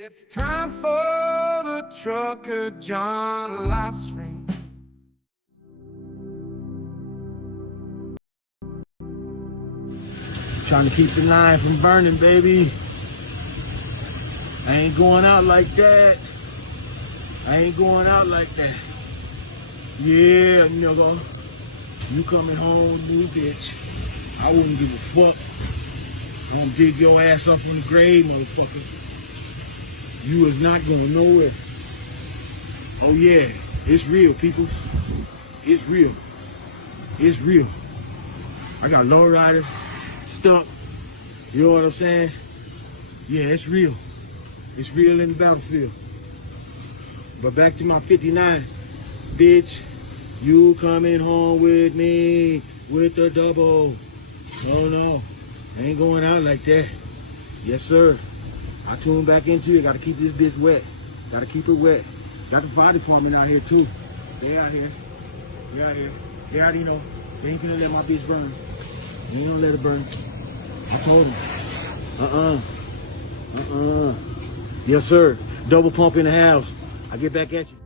It's time for the trucker John live stream. Trying to keep the line from burning, baby. I ain't going out like that. I ain't going out like that. Yeah, nigga. You coming home, new bitch. I wouldn't give a fuck. I'm gonna dig your ass up on the grave, motherfucker. You is not going nowhere. Oh yeah, it's real, people. It's real. It's real. I got lowriders stuck. You know what I'm saying? Yeah, it's real. It's real in the battlefield. But back to my 59, bitch. You coming home with me with the double. Oh no, I ain't going out like that. Yes, sir. I tune back into it. Gotta keep this bitch wet. Gotta keep it wet. Got the fire department out here too. They out here. They out here. They already know. They ain't gonna let my bitch burn. They ain't gonna let it burn. I told them. Yes, sir. Double pump in the house. I get back at you.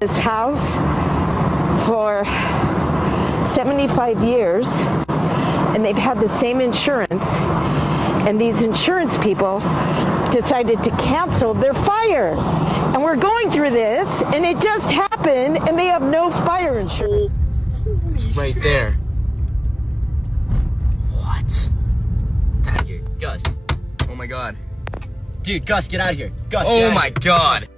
This house for 75 years, and they've had the same insurance, and these insurance people decided to cancel their fire, and we're going through this, and it just happened, and they have no fire insurance. It's right there. What? Get out of here, Gus. Oh my god. Dude, Gus, get out of here. Gus, oh my god.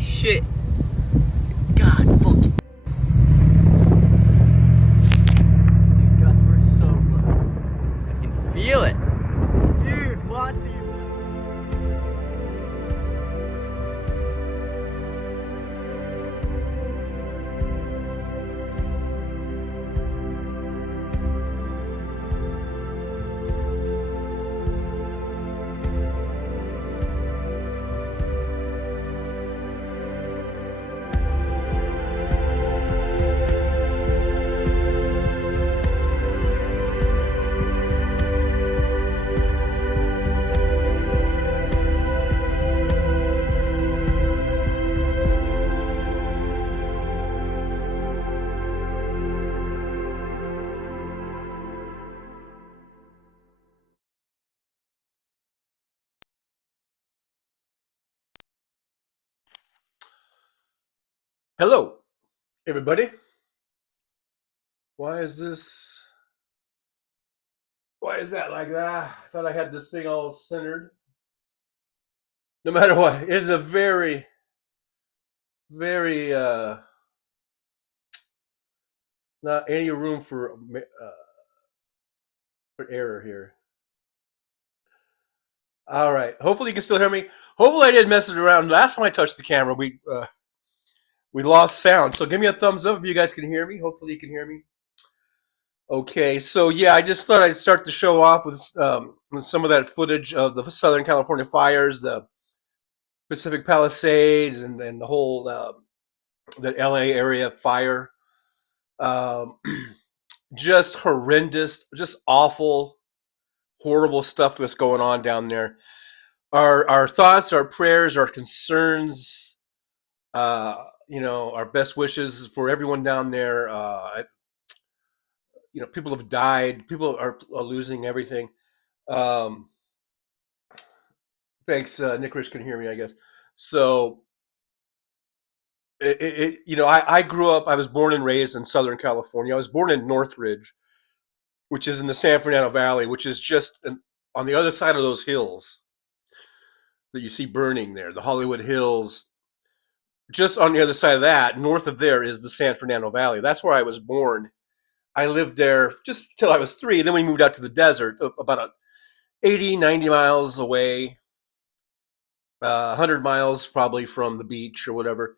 Shit. God, fuck. Dude, Gus, we're so close. I can feel it. Dude, watch you. Hello, everybody. Why is that like that? I thought I had this thing all centered. No matter what, it's a very, very, not any room for error here. All right. Hopefully you can still hear me. Hopefully I didn't mess it around. Last time I touched the camera, we lost sound, so give me a thumbs up if you guys can hear me. Hopefully you can hear me. Okay, so yeah, I just thought I'd start the show off with some of that footage of the Southern California fires, the Pacific Palisades, and the whole the LA area fire. Just horrendous, just awful, horrible stuff that's going on down there. Our thoughts, our prayers, our concerns, our best wishes for everyone down there. People have died. People are losing everything. Thanks, Nick Rich can hear me, I guess. So, I grew up. I was born and raised in Southern California. I was born in Northridge, which is in the San Fernando Valley, which is just on the other side of those hills that you see burning there, the Hollywood Hills. Just on the other side of that, north of there, is the San Fernando Valley. That's where I was born. I lived there just till I was 3. Then we moved out to the desert about 80, 90 miles away, 100 miles probably from the beach or whatever.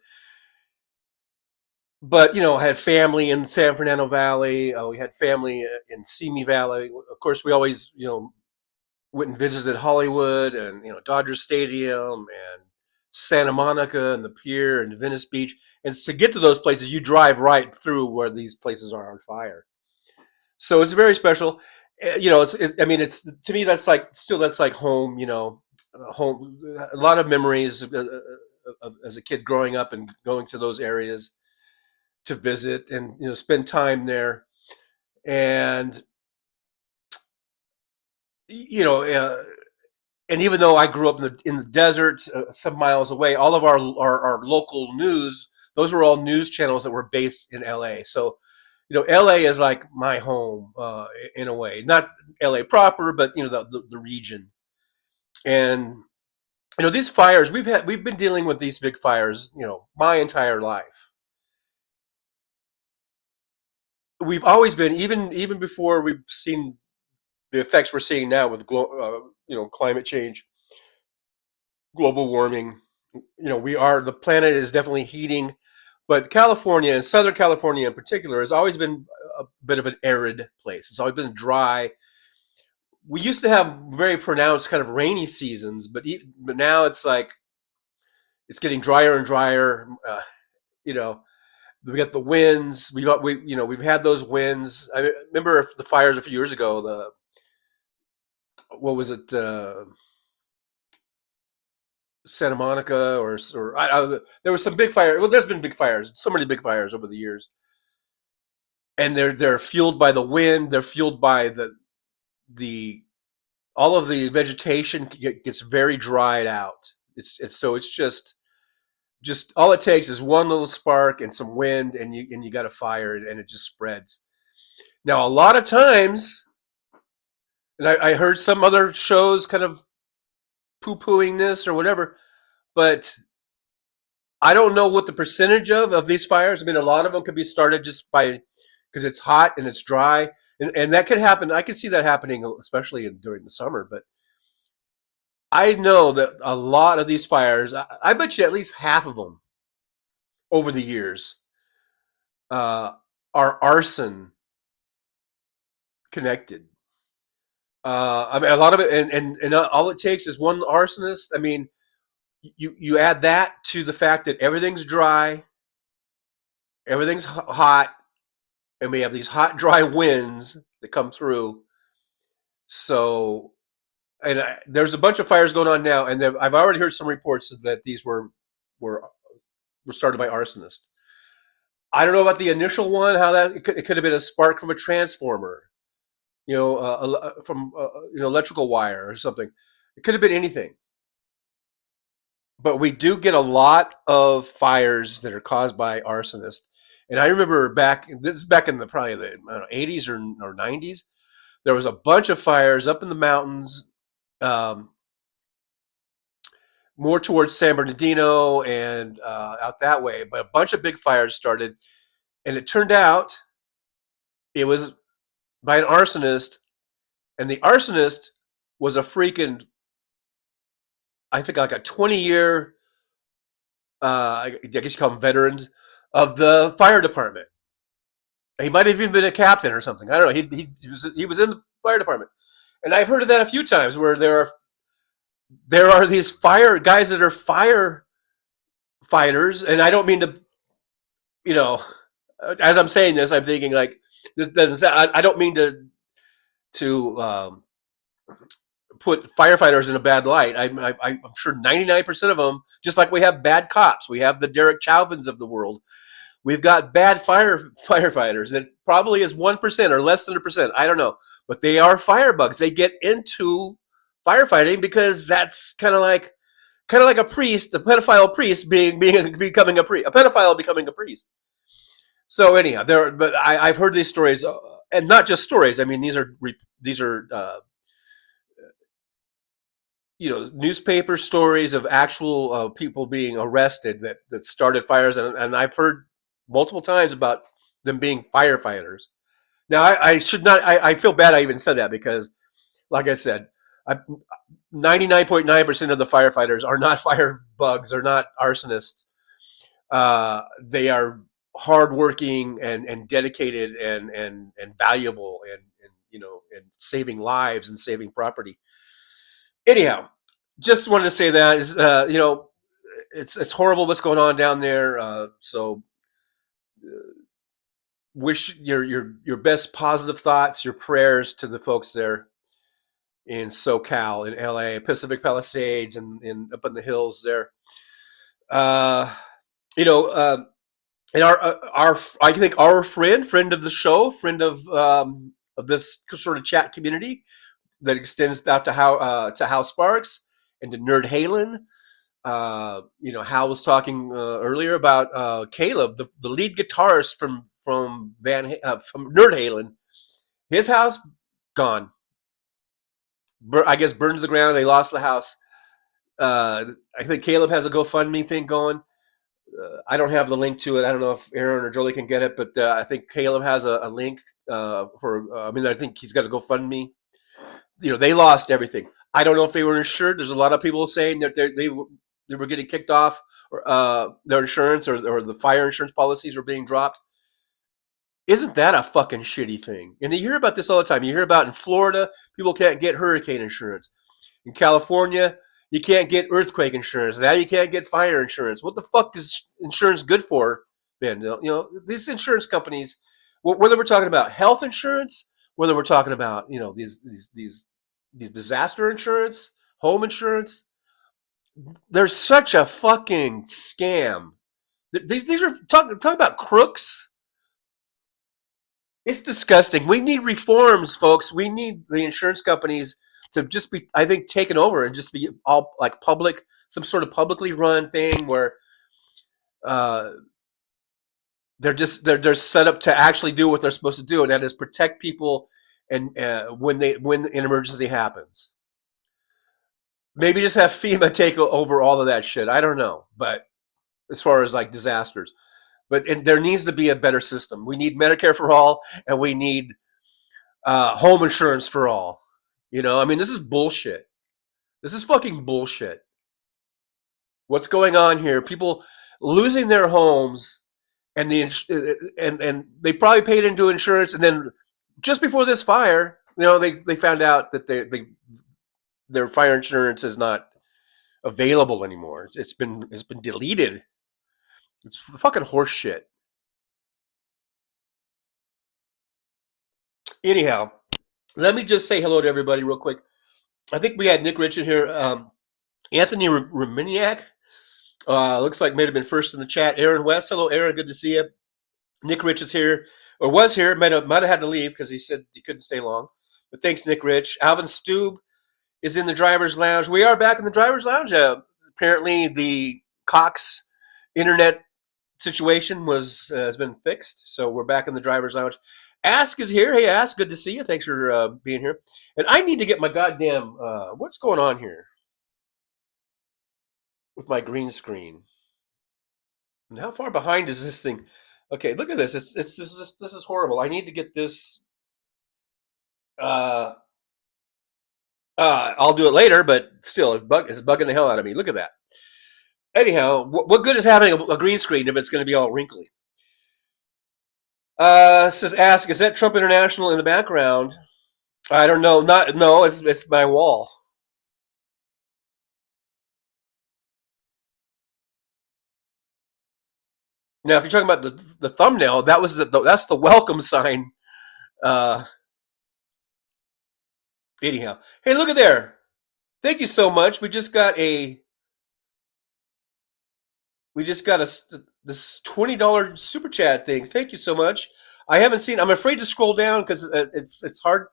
But I had family in San Fernando Valley. We had family in Simi Valley. Of course, we always went and visited Hollywood and Dodger Stadium and Santa Monica and the pier and Venice Beach. And to get to those places, you drive right through where these places are on fire. So it's very special. I mean, it's to me that's like home. Home. A lot of memories as a kid growing up and going to those areas to visit and spend time there. And you know, and even though I grew up in the desert, some miles away, all of our local news, those were all news channels that were based in LA. So LA is like my home in a way, not LA proper, but the region. And these fires we've been dealing with these big fires my entire life. We've always been, even before we've seen the effects we're seeing now with climate change, global warming. The planet is definitely heating, but California and Southern California in particular has always been a bit of an arid place. It's always been dry. We used to have very pronounced kind of rainy seasons, but now it's like it's getting drier and drier. You know, we got the winds. We've had those winds. I remember the fires a few years ago. What was it? Santa Monica or there was some big fire. Well, there's been big fires, so many big fires over the years, and they're fueled by the wind. They're fueled by the all of the vegetation gets very dried out. It's just all it takes is one little spark and some wind, and you got a fire, and it just spreads. Now, a lot of times, and I heard some other shows kind of poo-pooing this or whatever, but I don't know what the percentage of these fires. I mean, a lot of them could be started just by because it's hot and it's dry, and that could happen. I could see that happening, especially during the summer. But I know that a lot of these fires, I bet you at least half of them over the years are arson connected. I mean, a lot of it, and all it takes is one arsonist. I mean, you add that to the fact that everything's dry, everything's hot, and we have these hot, dry winds that come through. So, and there's a bunch of fires going on now, and I've already heard some reports that these were started by arsonists. I don't know about the initial one, how that it could have been a spark from a transformer, from electrical wire or something. It could have been anything. But we do get a lot of fires that are caused by arsonists. And I remember this is back in probably the 80s or 90s. There was a bunch of fires up in the mountains, more towards San Bernardino and out that way. But a bunch of big fires started, and it turned out it was by an arsonist, and the arsonist was a freaking, I think, like a 20-year, I guess you call them veterans of the fire department. He might have even been a captain or something. I don't know. He was in the fire department, and I've heard of that a few times where there are these fire guys that are fire fighters, and I don't mean to, as I'm saying this, I'm thinking like this doesn't sound. I don't mean to put firefighters in a bad light. I'm sure 99% of them, just like we have bad cops, we have the Derek Chauvins of the world. We've got bad firefighters that probably is 1% or less than 1%. I don't know, but they are firebugs. They get into firefighting because that's kind of like a priest, a pedophile priest becoming a priest, a pedophile becoming a priest. So anyhow, but I've heard these stories, and not just stories. I mean, these are newspaper stories of actual people being arrested that started fires, and I've heard multiple times about them being firefighters. Now, I should not. I feel bad I even said that because, like I said, 99.9% of the firefighters are not firebugs, are not arsonists. They are hardworking and dedicated and valuable and and saving lives and saving property. Anyhow, just wanted to say that is it's horrible what's going on down there. So wish your best positive thoughts, your prayers to the folks there in SoCal, in LA, Pacific Palisades, and up in the hills there. Uh, and our I think our friend of the show, friend of this sort of chat community that extends out to How Sparks and to Nerd Halen. Hal was talking earlier about Caleb, the lead guitarist from from Nerd Halen. His house gone. I guess burned to the ground. They lost the house. I think Caleb has a GoFundMe thing going. I don't have the link to it. I don't know if Aaron or Jolie can get it, but I think Caleb has a link for. I think he's got a GoFundMe. They lost everything. I don't know if they were insured. There's a lot of people saying that they were getting kicked off, or their insurance or the fire insurance policies were being dropped. Isn't that a fucking shitty thing? And you hear about this all the time. You hear about in Florida, people can't get hurricane insurance. In California, you can't get earthquake insurance. Now you can't get fire insurance. What the fuck is insurance good for then? These insurance companies, whether we're talking about health insurance, whether we're talking about these disaster insurance, home insurance, they're such a fucking scam. These are talking about crooks. It's disgusting. We need reforms, folks. We need the insurance companies to just be, I think, taken over and just be all like public, some sort of publicly run thing where they're set up to actually do what they're supposed to do, and that is protect people and when an emergency happens. Maybe just have FEMA take over all of that shit. I don't know, but as far as like disasters. But there needs to be a better system. We need Medicare for all, and we need home insurance for all. This is bullshit. This is fucking bullshit. What's going on here? People losing their homes, and they probably paid into insurance, and then just before this fire, they found out that their fire insurance is not available anymore. It's been deleted. It's fucking horse shit. Anyhow, let me just say hello to everybody real quick. I think we had Nick Rich in here. Anthony Reminiak, looks like may have been first in the chat. Aaron West, hello Aaron, good to see you. Nick Rich is here, or was here. Might have had to leave because he said he couldn't stay long. But thanks, Nick Rich. Alvin Stube is in the driver's lounge. We are back in the driver's lounge. Apparently, the Cox internet situation has been fixed, so we're back in the driver's lounge. Ask is here. Hey, Ask, good to see you. Thanks for being here. And I need to get my goddamn what's going on here with my green screen? And how far behind is this thing? Okay, look at this. This is horrible. I need to get this. I'll do it later, but still, it's bugging the hell out of me. Look at that. Anyhow, what good is having a green screen if it's going to be all wrinkly? Says Ask, is that Trump International in the background? I don't know. No, it's my wall. Now, if you're talking about the thumbnail, that's the welcome sign. Anyhow, hey, look at there. Thank you so much. We just got this $20 super chat thing. Thank you so much. I haven't seen. I'm afraid to scroll down because it's hard.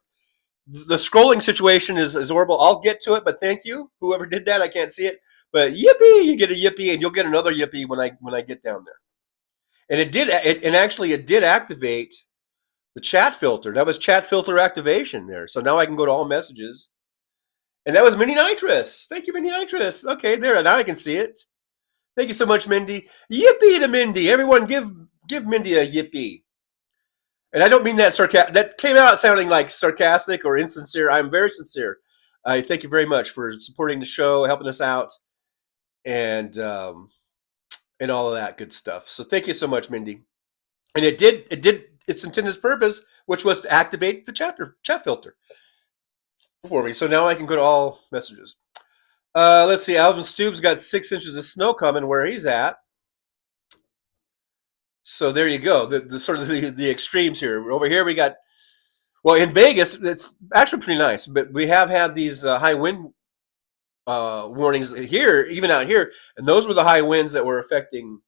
The scrolling situation is horrible. I'll get to it, but thank you, whoever did that. I can't see it, but yippee! You get a yippee, and you'll get another yippee when I get down there. And it did activate the chat filter. That was chat filter activation there. So now I can go to all messages, and that was Minnie Nitrous. Thank you, Minnie Nitrous. Okay, there. Now I can see it. Thank you so much, Mindy. Yippee to Mindy. Everyone give Mindy a yippee. And I don't mean that sarcastic. That came out sounding like sarcastic or insincere. I'm very sincere. I thank you very much for supporting the show, helping us out, and all of that good stuff. So thank you so much, Mindy. And it did its intended purpose, which was to activate the chat filter for me. So now I can go to all messages. Let's see. Alvin Stubbs got 6 inches of snow coming where he's at. So there you go. The sort of the extremes here. Over here we got, well, in Vegas it's actually pretty nice, but we have had these high wind warnings here, even out here, and those were the high winds that were affecting,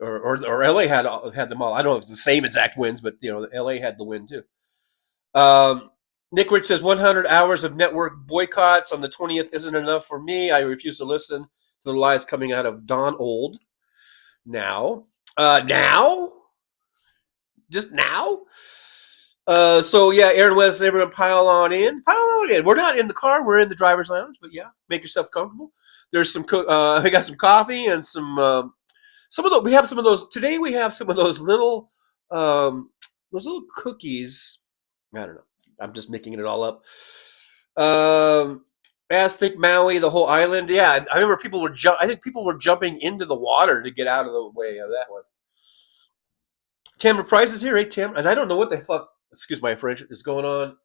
or LA had them all. I don't know if it's the same exact winds, but LA had the wind too. Nick Rich says 100 hours of network boycotts on the 20th isn't enough for me. I refuse to listen to the lies coming out of Don Old. Now, just now. So yeah, Aaron West, everyone pile on in. We're not in the car. We're in the driver's lounge, but yeah, make yourself comfortable. There's some. We got some coffee and some. Some of those. We have some of those today. We have some of those little cookies. I don't know. I'm just making it all up. Aztec Maui, the whole island. Yeah, I remember people were I think people were jumping into the water to get out of the way of that one. Tim Price is here, hey Tim, and I don't know what the fuck. Excuse my French. Is going on.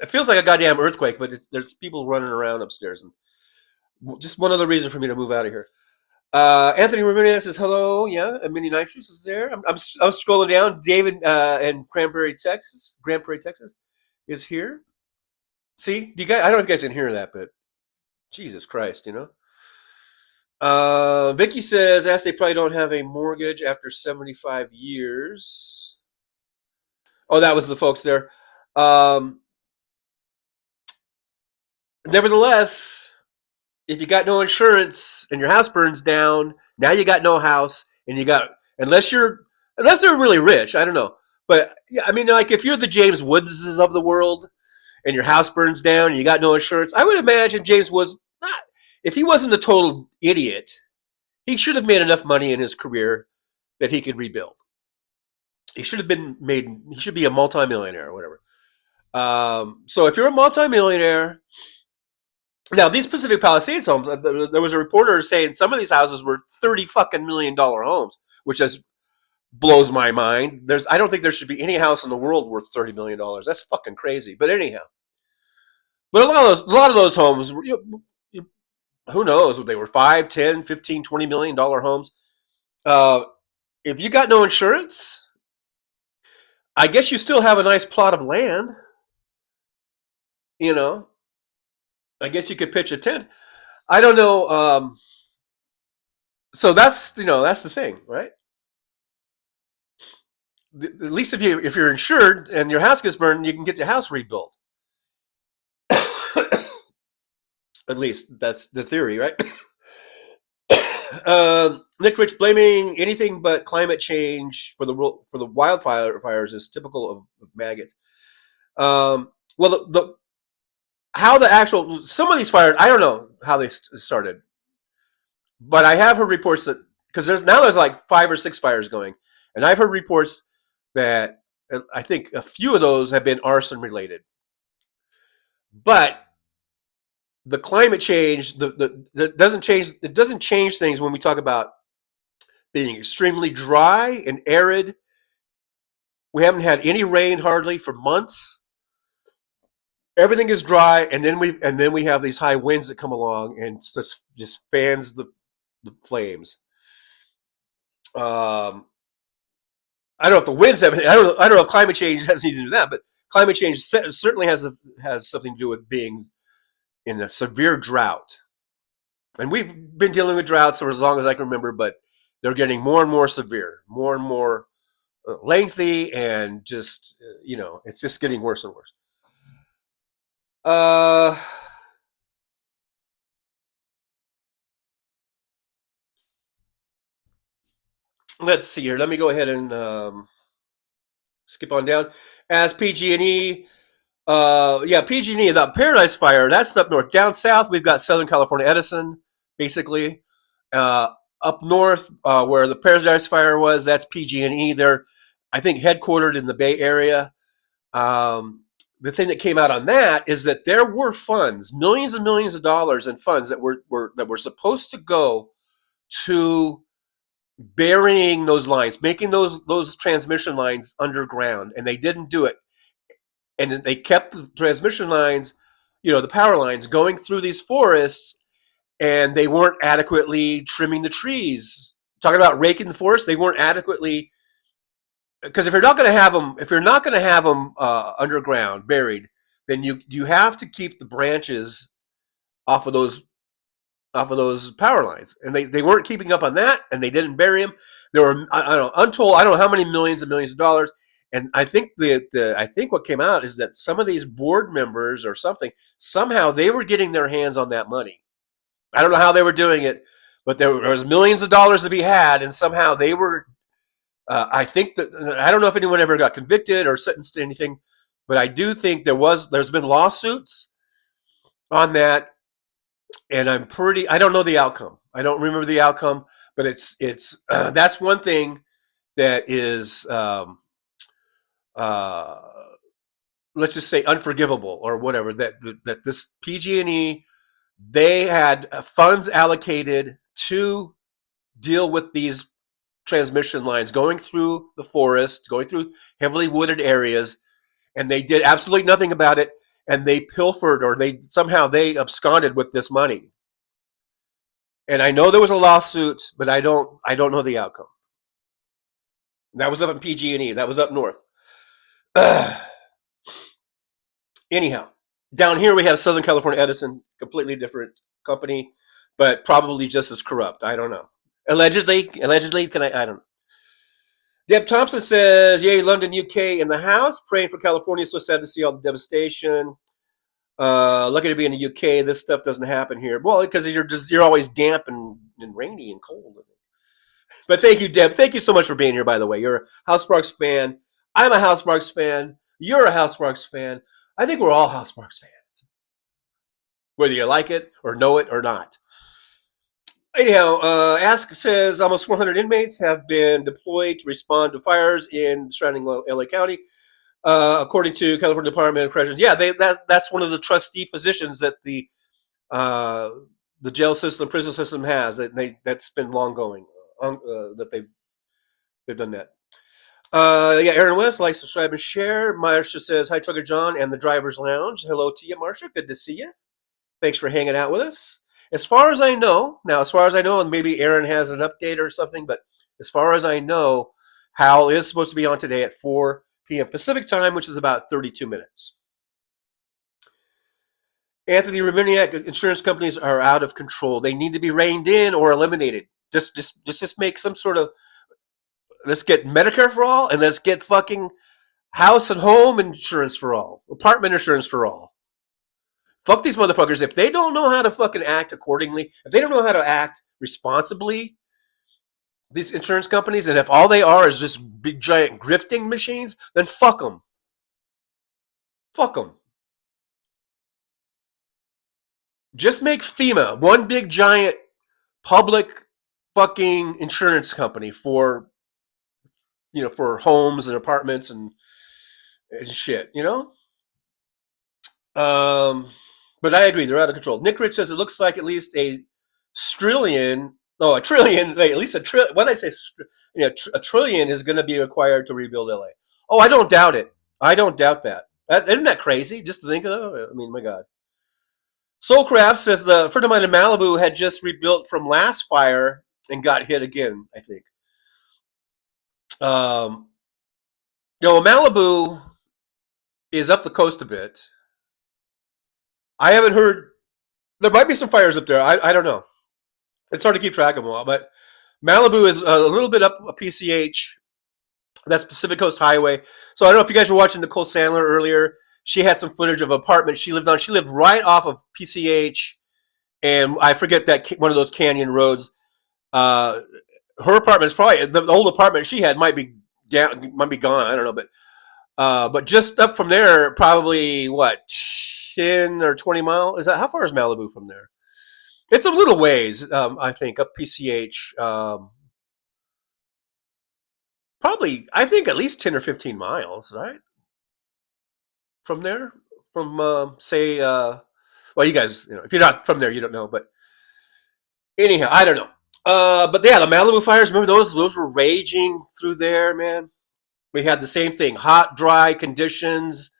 It feels like a goddamn earthquake, but there's people running around upstairs, and just one other reason for me to move out of here. Anthony Ramirez says hello. Yeah, and Mini Nitrous is there. I'm scrolling down. David in Grand Prairie, Texas is here. See, do you guys? I don't know if you guys can hear that, but Jesus Christ, Vicky says, as they probably don't have a mortgage after 75 years. Oh, that was the folks there. Nevertheless, if you got no insurance and your house burns down, now you got no house, and you got, unless they're really rich, I don't know. But yeah, I mean, like if you're the James Woodses of the world and your house burns down and you got no insurance, I would imagine James Woods, if he wasn't a total idiot, he should have made enough money in his career that he could rebuild. He should be a multimillionaire or whatever. So if you're a multimillionaire, now these Pacific Palisades homes, there was a reporter saying some of these houses were $30 fucking million dollar-homes, which blows my mind. I don't think there should be any house in the world worth $30 million. That's fucking crazy. But anyhow, but a lot of those homes, who knows? They were 5, 10, 15, 20 million dollar homes. If you got no insurance, I guess you still have a nice plot of land. I guess you could pitch a tent. I don't know. So that's the thing, right? At least if you're insured and your house gets burned, you can get your house rebuilt. At least that's the theory, right? Nick Rich blaming anything but climate change for the wildfires is typical of maggots. Well, how the actual some of these fires, I don't know how they started, but I have heard reports that because there's like 5 or 6 fires going, and I've heard reports that I think a few of those have been arson related, but the climate change doesn't change things when we talk about being extremely dry and arid. We haven't had any rain hardly for months. Everything is dry, and then we have these high winds that come along and just fans the flames. I don't know if the winds have. I don't know if climate change has anything to do with that, but climate change certainly has something to do with being in a severe drought. And we've been dealing with droughts for as long as I can remember, but they're getting more and more severe, more and more lengthy, and just it's just getting worse and worse. Let's see here. Let me go ahead and skip on down. As PG&E, PG&E, the Paradise Fire, that's up north. Down south, we've got Southern California Edison, basically. Up north, where the Paradise Fire was, that's PG&E. They're, I think, headquartered in the Bay Area. the thing that came out on that is that there were funds, millions and millions of dollars in funds that were supposed to go to burying those lines, making those transmission lines underground, and they didn't do it. And they kept the transmission lines, the power lines going through these forests, and they weren't adequately trimming the trees. Talking about raking the forest, they weren't adequately, because if you're not going to have them underground buried, then you have to keep the branches off of those power lines, and they weren't keeping up on that, and they didn't bury them. There were, I don't know how many millions and millions of dollars, and I think I think what came out is that some of these board members or something, somehow they were getting their hands on that money. I don't know how they were doing it, but there was millions of dollars to be had, and somehow they were. I think that, I don't know if anyone ever got convicted or sentenced to anything, but I do think there's been lawsuits on that, and I don't know the outcome. I don't remember the outcome, but it's that's one thing that is let's just say unforgivable or whatever, that this PG&E, they had funds allocated to deal with these transmission lines going through the forest, going through heavily wooded areas, and they did absolutely nothing about it, and they pilfered, or they absconded with this money. And I know there was a lawsuit, but I don't know the outcome. That was up in PG&E. That was up north. Anyhow, down here we have Southern California Edison, completely different company, but probably just as corrupt. I don't know. Allegedly, I don't know. Deb Thompson says, yay, London, UK in the house. Praying for California. So sad to see all the devastation. Lucky to be in the UK. This stuff doesn't happen here. Well, because you're always damp and rainy and cold. But thank you, Deb. Thank you so much for being here, by the way. You're a House Sparks fan. I'm a House Sparks fan. You're a House Sparks fan. I think we're all House Sparks fans, whether you like it or know it or not. Anyhow, Ask says almost 400 inmates have been deployed to respond to fires in surrounding LA County, according to California Department of Corrections. Yeah, that's one of the trustee positions that the jail system, prison system has. That's been long going. That they've done that. Yeah, Aaron West likes to subscribe and share. Marsha says, hi, Trucker John and the Driver's Lounge. Hello to you, Marsha. Good to see you. Thanks for hanging out with us. As far as I know, and maybe Aaron has an update or something, but as far as I know, Hal is supposed to be on today at 4 p.m. Pacific time, which is about 32 minutes. Anthony Reminiak, insurance companies are out of control. They need to be reined in or eliminated. Just make some sort of, let's get Medicare for all, and let's get fucking house and home insurance for all, apartment insurance for all. Fuck these motherfuckers. If they don't know how to fucking act accordingly, if they don't know how to act responsibly, these insurance companies, and if all they are is just big giant grifting machines, then fuck them. Fuck them. Just make FEMA one big giant public fucking insurance company for homes and apartments and shit, But I agree, they're out of control. Nick Rich says it looks like at least a trillion. Wait, at least a trillion. What did I say? A trillion is going to be required to rebuild LA. Oh, I don't doubt it. I don't doubt that. Isn't that crazy? Just to think of it. I mean, my God. Soulcraft says the friend of mine in Malibu had just rebuilt from last fire and got hit again, I think. Malibu is up the coast a bit. I haven't heard. There might be some fires up there. I don't know. It's hard to keep track of them all. But Malibu is a little bit up a PCH. That's Pacific Coast Highway. So I don't know if you guys were watching Nicole Sandler earlier. She had some footage of an apartment she lived on. She lived right off of PCH, and I forget that one of those canyon roads. Her apartment is probably the old apartment she had might be down, might be gone. I don't know, but just up from there, probably what 10 or 20 miles. Is that how far is Malibu from there? It's a little ways, I think, up PCH. Probably, I think at least 10 or 15 miles, right? from there? From say, well, you guys, if you're not from there, you don't know. But anyhow, I don't know. But yeah, the Malibu fires. Remember those? Those were raging through there, man. We had the same thing: hot, dry conditions,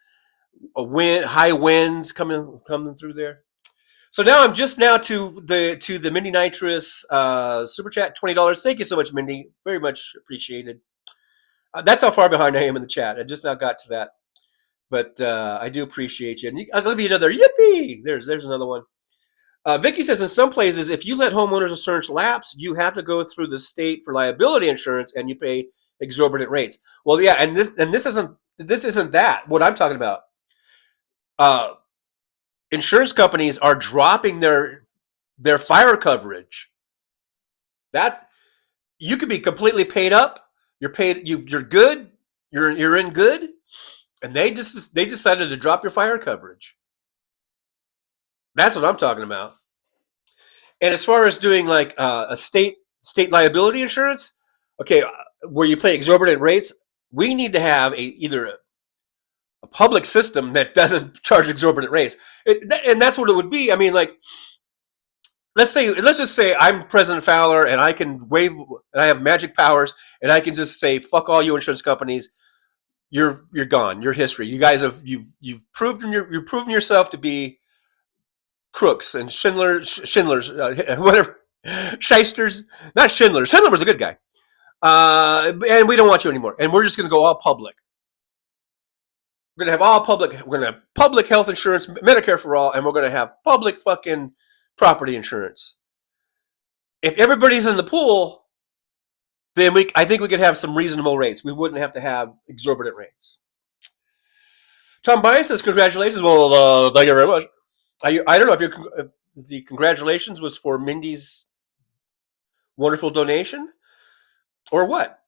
high winds coming through there. So now I'm just now to the Mindy Nitrous super chat, $20. Thank you so much, Mindy. Very much appreciated. That's how far behind I am in the chat. I just now got to that, but I do appreciate you. And I'll give you another yippee. There's another one. Vicky says in some places, if you let homeowners insurance lapse, you have to go through the state for liability insurance, and you pay exorbitant rates. Well, yeah, and this isn't that. What I'm talking about. Insurance companies are dropping their fire coverage. That you could be completely paid up. You're paid. You're good. You're in good, and they decided to drop your fire coverage. That's what I'm talking about. And as far as doing like a state liability insurance, okay, where you pay exorbitant rates, we need to have either a public system that doesn't charge exorbitant rates, and that's what it would be. I mean, like, let's just say I'm President Fowler, and I can wave, and I have magic powers, and I can just say, "Fuck all you insurance companies, you're gone, you're history. You guys you've proven yourself to be crooks and Schindlers, whatever, shysters, not Schindler. Schindler was a good guy, and we don't want you anymore. And we're just going to go all public. We're going to have all public. We're going to have public health insurance, Medicare for all, and we're going to have public fucking property insurance. If everybody's in the pool, then I think we could have some reasonable rates. We wouldn't have to have exorbitant rates." Tom Bias says, "Congratulations." Well, thank you very much. I don't know if the congratulations was for Mindy's wonderful donation or what.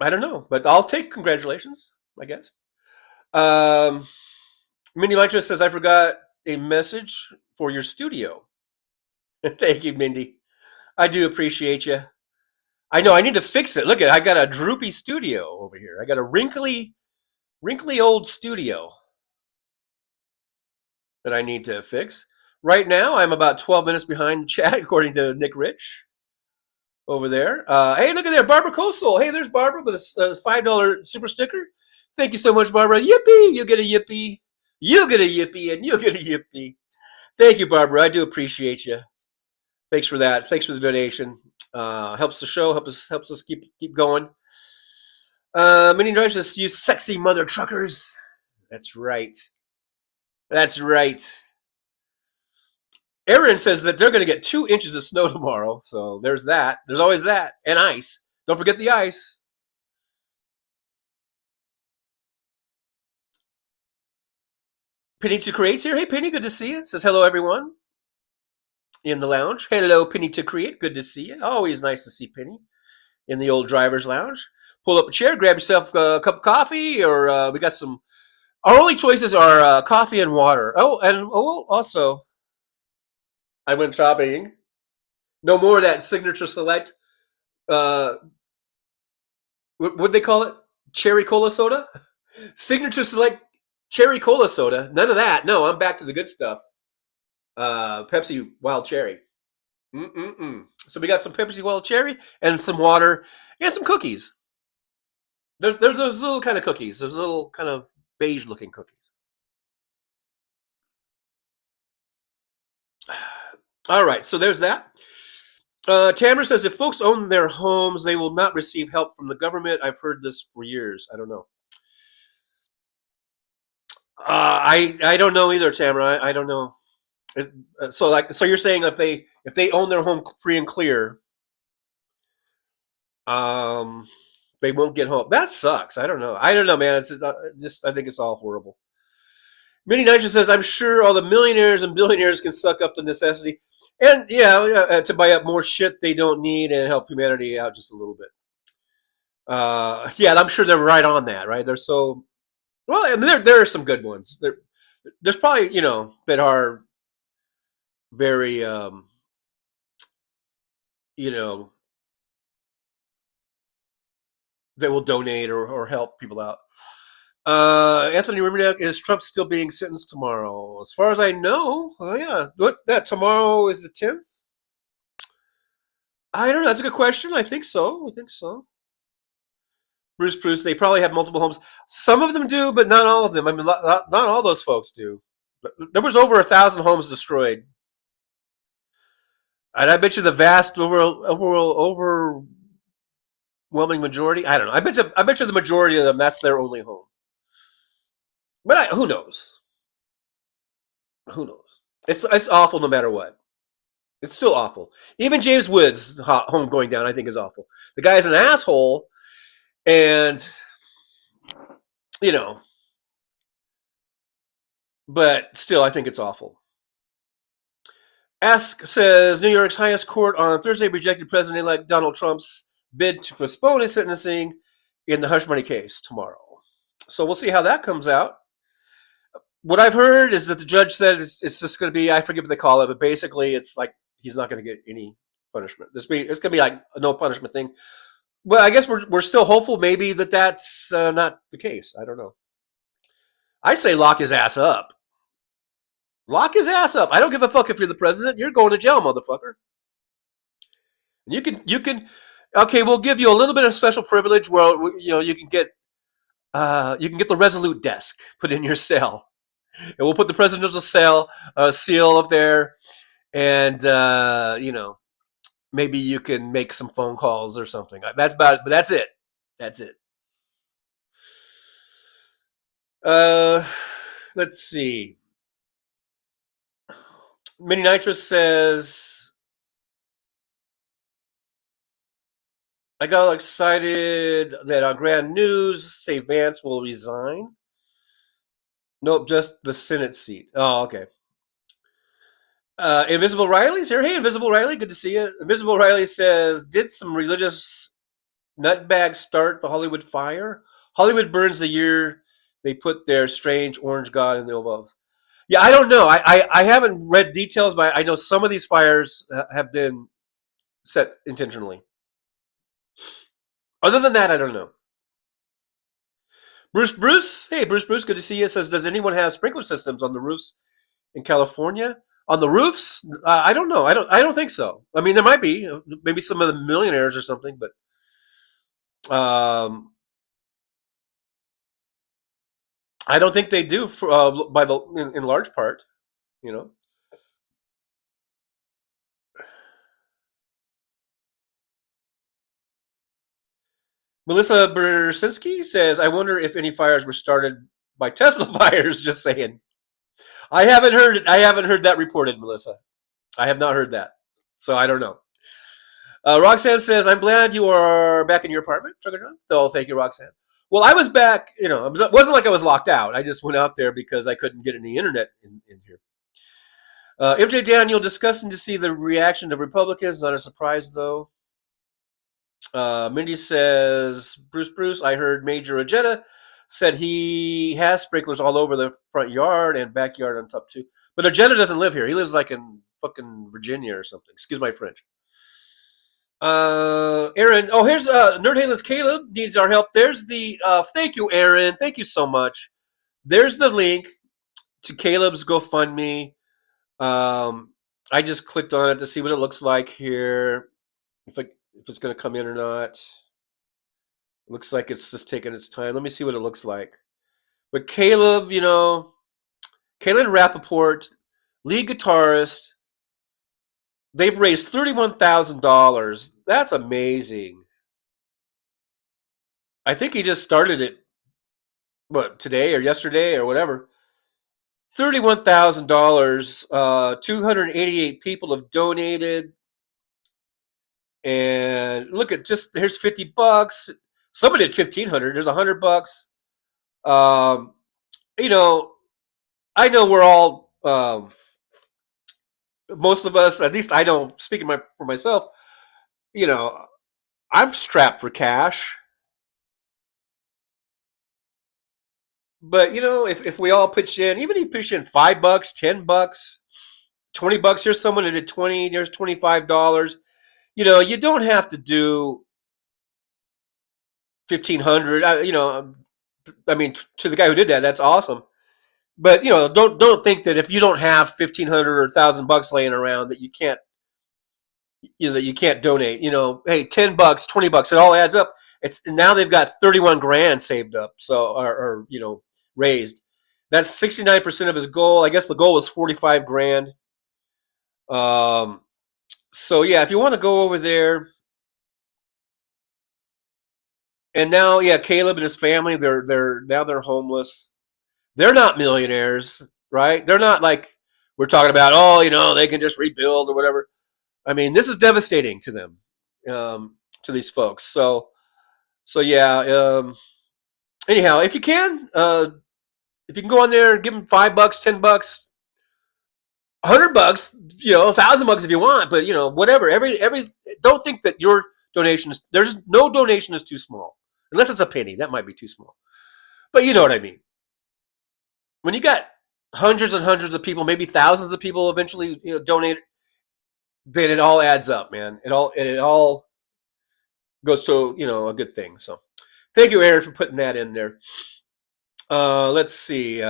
I don't know, but I'll take congratulations, I guess. Mindy Mitra says, "I forgot a message for your studio." Thank you, Mindy. I do appreciate you. I know I need to fix it. Look I got a droopy studio over here. I got a wrinkly old studio that I need to fix. Right now, I'm about 12 minutes behind the chat, according to Nick Rich over there. Hey, look at there, Barbara Kosel. Hey, there's Barbara with a $5 super sticker. Thank you so much, Barbara. Yippee! You get a yippee. You get a yippee, and you get a yippee. Thank you, Barbara. I do appreciate you. Thanks for that. Thanks for the donation. Helps the show. Helps us keep going. Mini Drives says, "You sexy mother truckers." That's right. That's right. Aaron says that they're going to get 2 inches of snow tomorrow. So there's that. There's always that. And ice. Don't forget the ice. Penny to Create's here. Hey, Penny, good to see you. Says hello, everyone in the lounge. Hello, Penny to Create. Good to see you. Always nice to see Penny in the old driver's lounge. Pull up a chair, grab yourself a cup of coffee, or we got some. Our only choices are coffee and water. Oh, and also, I went shopping. No more of that Signature Select. What would they call it? Cherry cola soda? Signature Select cherry cola soda. None of that. No, I'm back to the good stuff. Pepsi Wild Cherry. So we got some Pepsi Wild Cherry and some water and some cookies. There's those little kind of cookies. Those little kind of beige looking cookies. All right, so there's that. Tamara says, if folks own their homes, they will not receive help from the government. I've heard this for years. I don't know. I don't know either, Tamara. I don't know. So you're saying if they own their home free and clear, they won't get home. That sucks. I don't know, man. It's just I think it's all horrible. Minnie Nigel says, I'm sure all the millionaires and billionaires can suck up the necessity and to buy up more shit they don't need and help humanity out just a little bit. I'm sure they're right on that, right? They're so well, and there are some good ones. There's probably that are very that will donate or help people out. Anthony Rimerniak, is Trump still being sentenced tomorrow? As far as I know, yeah. What, that tomorrow is the 10th? I don't know. That's a good question. I think so. Bruce, they probably have multiple homes. Some of them do, but not all of them. I mean, not all those folks do. But there was over 1,000 homes destroyed. And I bet you the vast overwhelming majority. I don't know. I bet you the majority of them, that's their only home. But who knows? Who knows? It's awful no matter what. It's still awful. Even James Woods' home going down, I think, is awful. The guy's an asshole, and you know, but still, I think it's awful. Ask says New York's highest court on Thursday rejected President-elect Donald Trump's bid to postpone his sentencing in the hush money case tomorrow. So we'll see how that comes out. What I've heard is that the judge said it's just going to be, I forget what they call it, but basically it's like he's not going to get any punishment. It's going to be like a no punishment thing. Well, I guess we're still hopeful maybe that's not the case. I don't know. I say lock his ass up. Lock his ass up. I don't give a fuck if you're the president. You're going to jail, motherfucker. You can. Okay, we'll give you a little bit of special privilege where you can get the resolute desk put in your cell, and we'll put the presidential seal up there, and maybe you can make some phone calls or something. That's about it. But that's it. That's it. Let's see. Mini Nitrous says, I got all excited that on Grand News say Vance will resign. Nope, just the Senate seat. Oh, okay. Invisible Riley's here. Hey, Invisible Riley, good to see you. Invisible Riley says, did some religious nutbag start the Hollywood fire? Hollywood burns the year they put their strange orange god in the Oval Office. Yeah, I don't know. I haven't read details, but I know some of these fires have been set intentionally. Other than that, I don't know. Bruce, hey, Bruce, good to see you. Says, does anyone have sprinkler systems on the roofs in California? On the roofs? I don't know. I don't think so. I mean, there might be. Maybe some of the millionaires or something, but I don't think they do in large part, Melissa Brzezinski says, I wonder if any fires were started by Tesla fires, just saying. I haven't heard that reported, Melissa. I have not heard that. So I don't know. Roxanne says, I'm glad you are back in your apartment, Trucker John. Oh, thank you, Roxanne. Well, I was back, it wasn't like I was locked out. I just went out there because I couldn't get any internet in here. MJ Daniel, disgusting to see the reaction of Republicans. Not a surprise, though. Mindy says, Bruce, I heard Major Agetta said he has sprinklers all over the front yard and backyard on top, too. But Agetta doesn't live here. He lives like in fucking Virginia or something. Excuse my French. Aaron, here's Nerd Halen's Caleb needs our help. There's the thank you, Aaron. Thank you so much. There's the link to Caleb's GoFundMe. I just clicked on it to see what it looks like here. If it's going to come in or not. It looks like it's just taking its time. Let me see what it looks like. But Caleb, Caleb Rappaport, lead guitarist, they've raised $31,000. That's amazing. I think he just started it, today or yesterday or whatever. $31,000. 288 people have donated. And look at here's $50. Someone did $1,500. There's $100. I know we're all, most of us, at least I know, speaking for myself, I'm strapped for cash. But if we all pitch in, even if you pitch in $5, $10, $20, here's someone that did 20. There's $25. You don't have to do 1,500. I mean, to the guy who did that, that's awesome. But don't think that if you don't have $1,500 or $1,000 laying around that you can't donate. Hey, $10, $20, it all adds up. It's now they've got 31 grand saved up, so or raised. That's 69% of his goal. I guess the goal was 45 grand. So yeah, if you want to go over there, and now Caleb and his family, they're homeless. They're not millionaires, right? They're not like we're talking about. Oh, they can just rebuild or whatever. I mean, this is devastating to them, to these folks. So yeah. Anyhow, if you can go on there and give them $5, $10, $100, $1,000 if you want, but whatever. Don't think that your donation is. There's no donation is too small, unless it's a penny. That might be too small, but you know what I mean. When you got hundreds and hundreds of people, maybe thousands of people eventually donate, then it all adds up, man. It all goes to a good thing. So thank you, Aaron, for putting that in there. Let's see.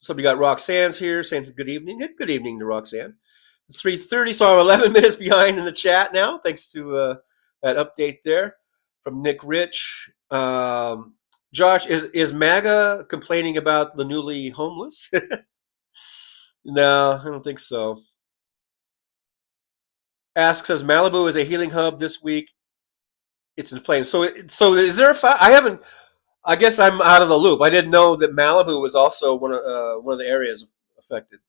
Somebody got Roxanne's here saying good evening. Good evening to Roxanne. It's 3:30, so I'm 11 minutes behind in the chat now, thanks to that update there from Nick Rich. Josh, is MAGA complaining about the newly homeless? No, I don't think so. Says Malibu is a healing hub this week. It's in flames. So is there I guess I'm out of the loop. I didn't know that Malibu was also one of the areas affected.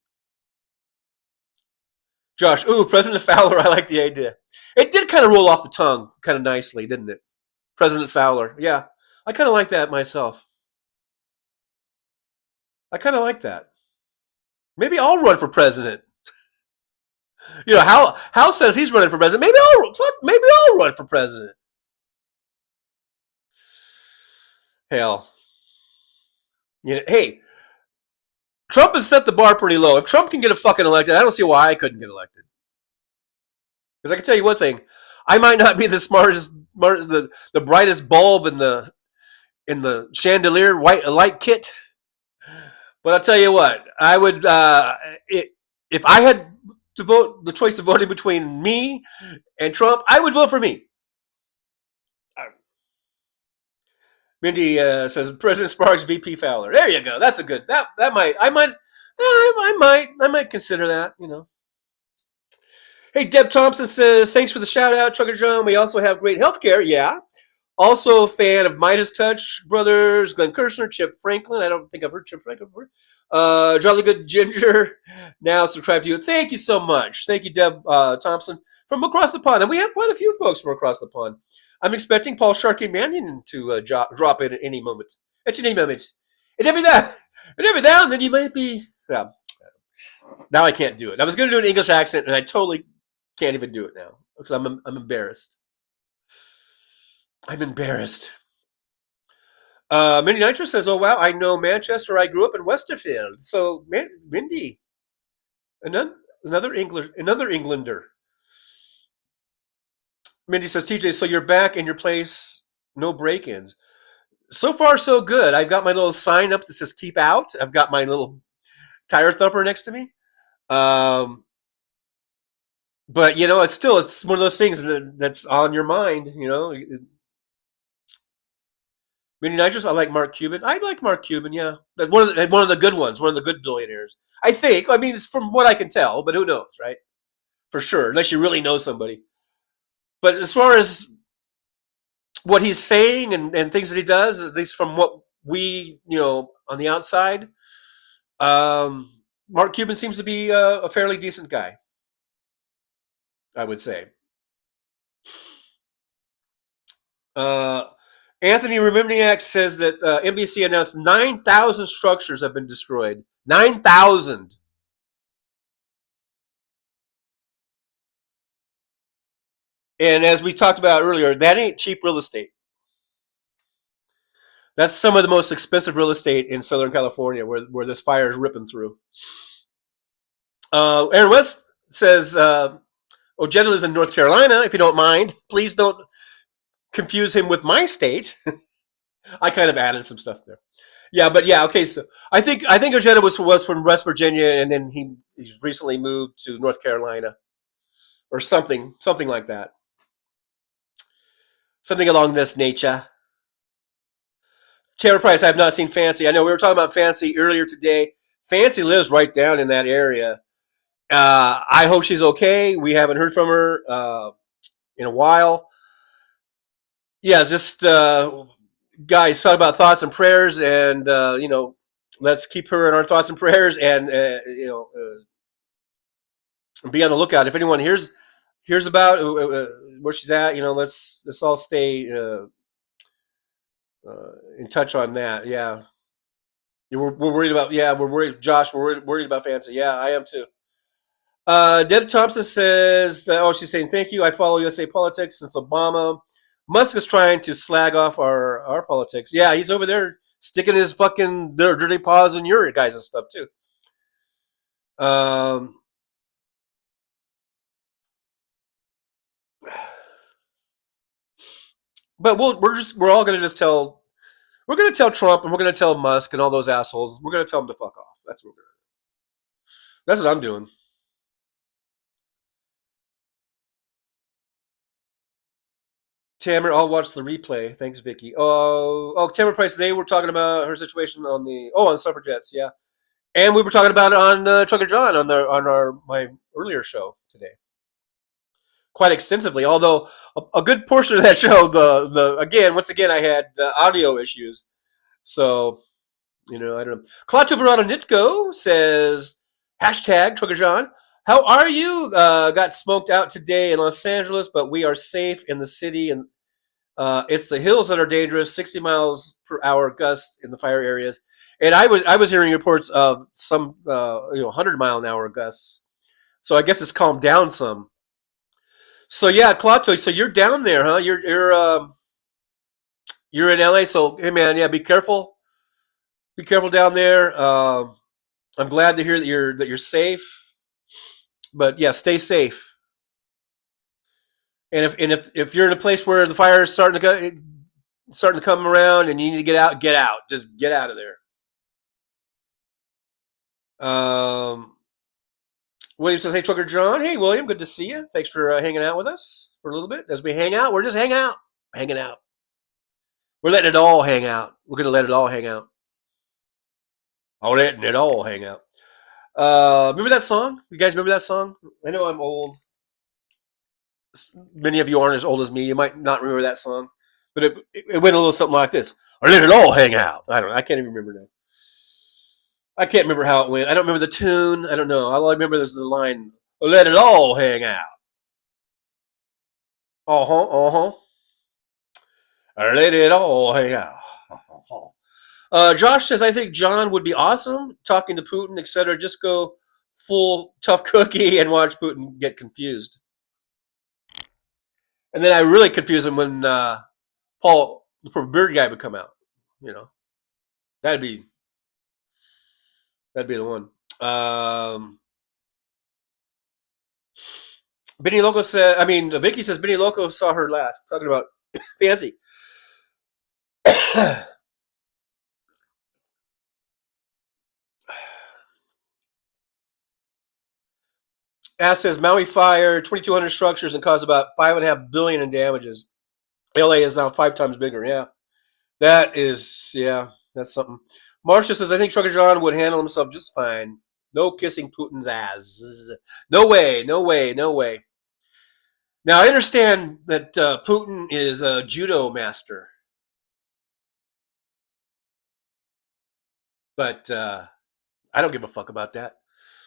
Josh, President Fowler, I like the idea. It did kind of roll off the tongue kind of nicely, didn't it? President Fowler. Yeah, I kind of like that myself. I kind of like that. Maybe I'll run for president. Hal says he's running for president. Maybe I'll run for president. Hell. Hey, Trump has set the bar pretty low. If Trump can get fucking elected, I don't see why I couldn't get elected. Because I can tell you one thing, I might not be the smartest, the brightest bulb in the chandelier light kit, but I'll tell you what, I would if I had to vote, the choice of voting between me and Trump, I would vote for me. Mindy says President Sparks, VP Fowler. There you go. That's a good. I might consider that. Hey, Deb Thompson says thanks for the shout out, Trucker John. We also have great healthcare. Yeah. Also a fan of Midas Touch Brothers, Glenn Kirshner, Chip Franklin. I don't think I've heard Chip Franklin before. Jolly Good Ginger. Now subscribe to you. Thank you so much. Thank you, Deb Thompson from across the pond, and we have quite a few folks from across the pond. I'm expecting Paul Sharkey Mannion to drop in at any moment. And every now and then you might be. Yeah. Now I can't do it. I was going to do an English accent, and I totally can't even do it now because I'm embarrassed. I'm embarrassed. Mindy Nitro says, "Oh wow, I know Manchester. I grew up in Westerfield." So Mindy, another Englander. Mindy says, TJ, so you're back in your place, no break-ins. So far, so good. I've got my little sign up that says keep out. I've got my little tire thumper next to me. But, it's one of those things that's on your mind, Mindy Nitrous, I like Mark Cuban. I like Mark Cuban, yeah. One of the good ones, one of the good billionaires. I think. I mean, it's from what I can tell, but who knows, right? For sure, unless you really know somebody. But as far as what he's saying and things that he does, at least from what we, on the outside, Mark Cuban seems to be a fairly decent guy, I would say. Anthony Remimniak says that NBC announced 9,000 structures have been destroyed. 9,000. And as we talked about earlier, that ain't cheap real estate. That's some of the most expensive real estate in Southern California where this fire is ripping through. Aaron West says, Jenna lives in North Carolina, if you don't mind. Please don't confuse him with my state. I kind of added some stuff there. Yeah, but yeah, okay. So I think Ojeda was from West Virginia, and then he's recently moved to North Carolina or something like that, something along this nature. Taylor Price, I have not seen Fancy. I know we were talking about Fancy earlier today. Fancy lives right down in that area. I hope she's okay. We haven't heard from her in a while. Yeah, just guys, talk about thoughts and prayers, and let's keep her in our thoughts and prayers, and be on the lookout. If anyone hears about where she's at, let's all stay in touch on that. Yeah, we're worried about. Yeah, we're worried. Josh, we're worried about Fancy. Yeah, I am too. Deb Thompson says that, she's saying thank you. I follow USA politics since Obama. Musk is trying to slag off our politics. Yeah, he's over there sticking his fucking dirty paws in your guys' stuff too. But we're all gonna tell Trump, and we're gonna tell Musk and all those assholes. We're gonna tell them to fuck off. That's what I'm doing. Tamara, I'll watch the replay. Thanks, Vicky. Tamara Price. They were talking about her situation on the suffragettes. Yeah, and we were talking about it on Trucker John on my earlier show today, quite extensively. Although a good portion of that show, once again, I had audio issues. So, I don't know. Claudio Barano Nitko says #Trucker John. How are you? Got smoked out today in Los Angeles, but we are safe in the city, and it's the hills that are dangerous. 60 miles per hour gusts in the fire areas, and I was hearing reports of some 100-mile-an-hour gusts. So I guess it's calmed down some. So yeah, Claudio. So you're down there, huh? You're in LA. So hey, man, yeah, be careful. Be careful down there. I'm glad to hear that you're safe. But yeah, stay safe. And if you're in a place where the fire is starting to come around and you need to get out, get out. Just get out of there. William says, "Hey, Trucker John. Hey, William. Good to see you. Thanks for hanging out with us for a little bit as we hang out. We're just hanging out. We're letting it all hang out. We're gonna let it all hang out. I'm letting it all hang out." Remember that song? You guys remember that song? I know I'm old. Many of you aren't as old as me. You might not remember that song, but it went a little something like this: "I let it all hang out." I don't know. I can't even remember now. I can't remember how it went. I don't remember the tune. I don't know. All I remember is the line: "I let it all hang out." I let it all hang out. Josh says, "I think John would be awesome talking to Putin, etc. Just go full tough cookie and watch Putin get confused." And then I really confuse him when Paul, the beard guy, would come out. That'd be the one. Benny Loco said, Vicky says Benny Loco saw her last. Talking about Fancy. Ass says Maui fire, 2,200 structures, and caused about $5.5 billion in damages. LA is now 5 times bigger. Yeah, that's something. Marcia says, "I think Trucker John would handle himself just fine. No kissing Putin's ass. No way. Now I understand that Putin is a judo master, but I don't give a fuck about that.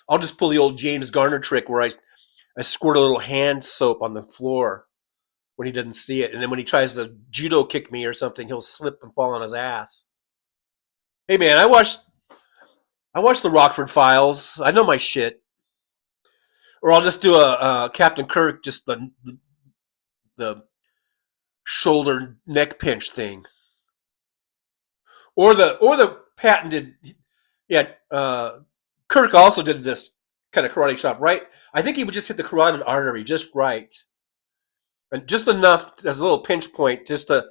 I'll just pull the old James Garner trick where I squirt a little hand soap on the floor when he doesn't see it, and then when he tries to judo kick me or something, he'll slip and fall on his ass. Hey man, I watched the Rockford Files. I know my shit. Or I'll just do a Captain Kirk, just the shoulder neck pinch thing. Or the patented, Kirk also did this kind of karate chop, right? I think he would just hit the carotid artery just right. And just enough as a little pinch point just to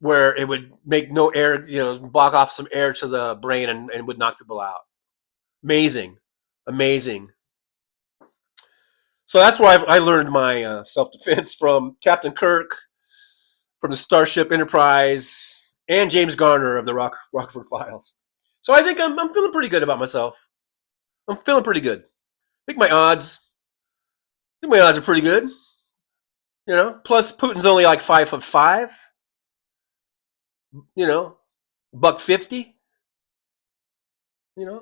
where it would make no air, block off some air to the brain and would knock people out. Amazing. So that's where I learned my self-defense from Captain Kirk, from the Starship Enterprise, and James Garner of the Rockford Files. So I think I'm feeling pretty good about myself. I'm feeling pretty good. I think my odds are pretty good. Plus Putin's only like 5'5". $150.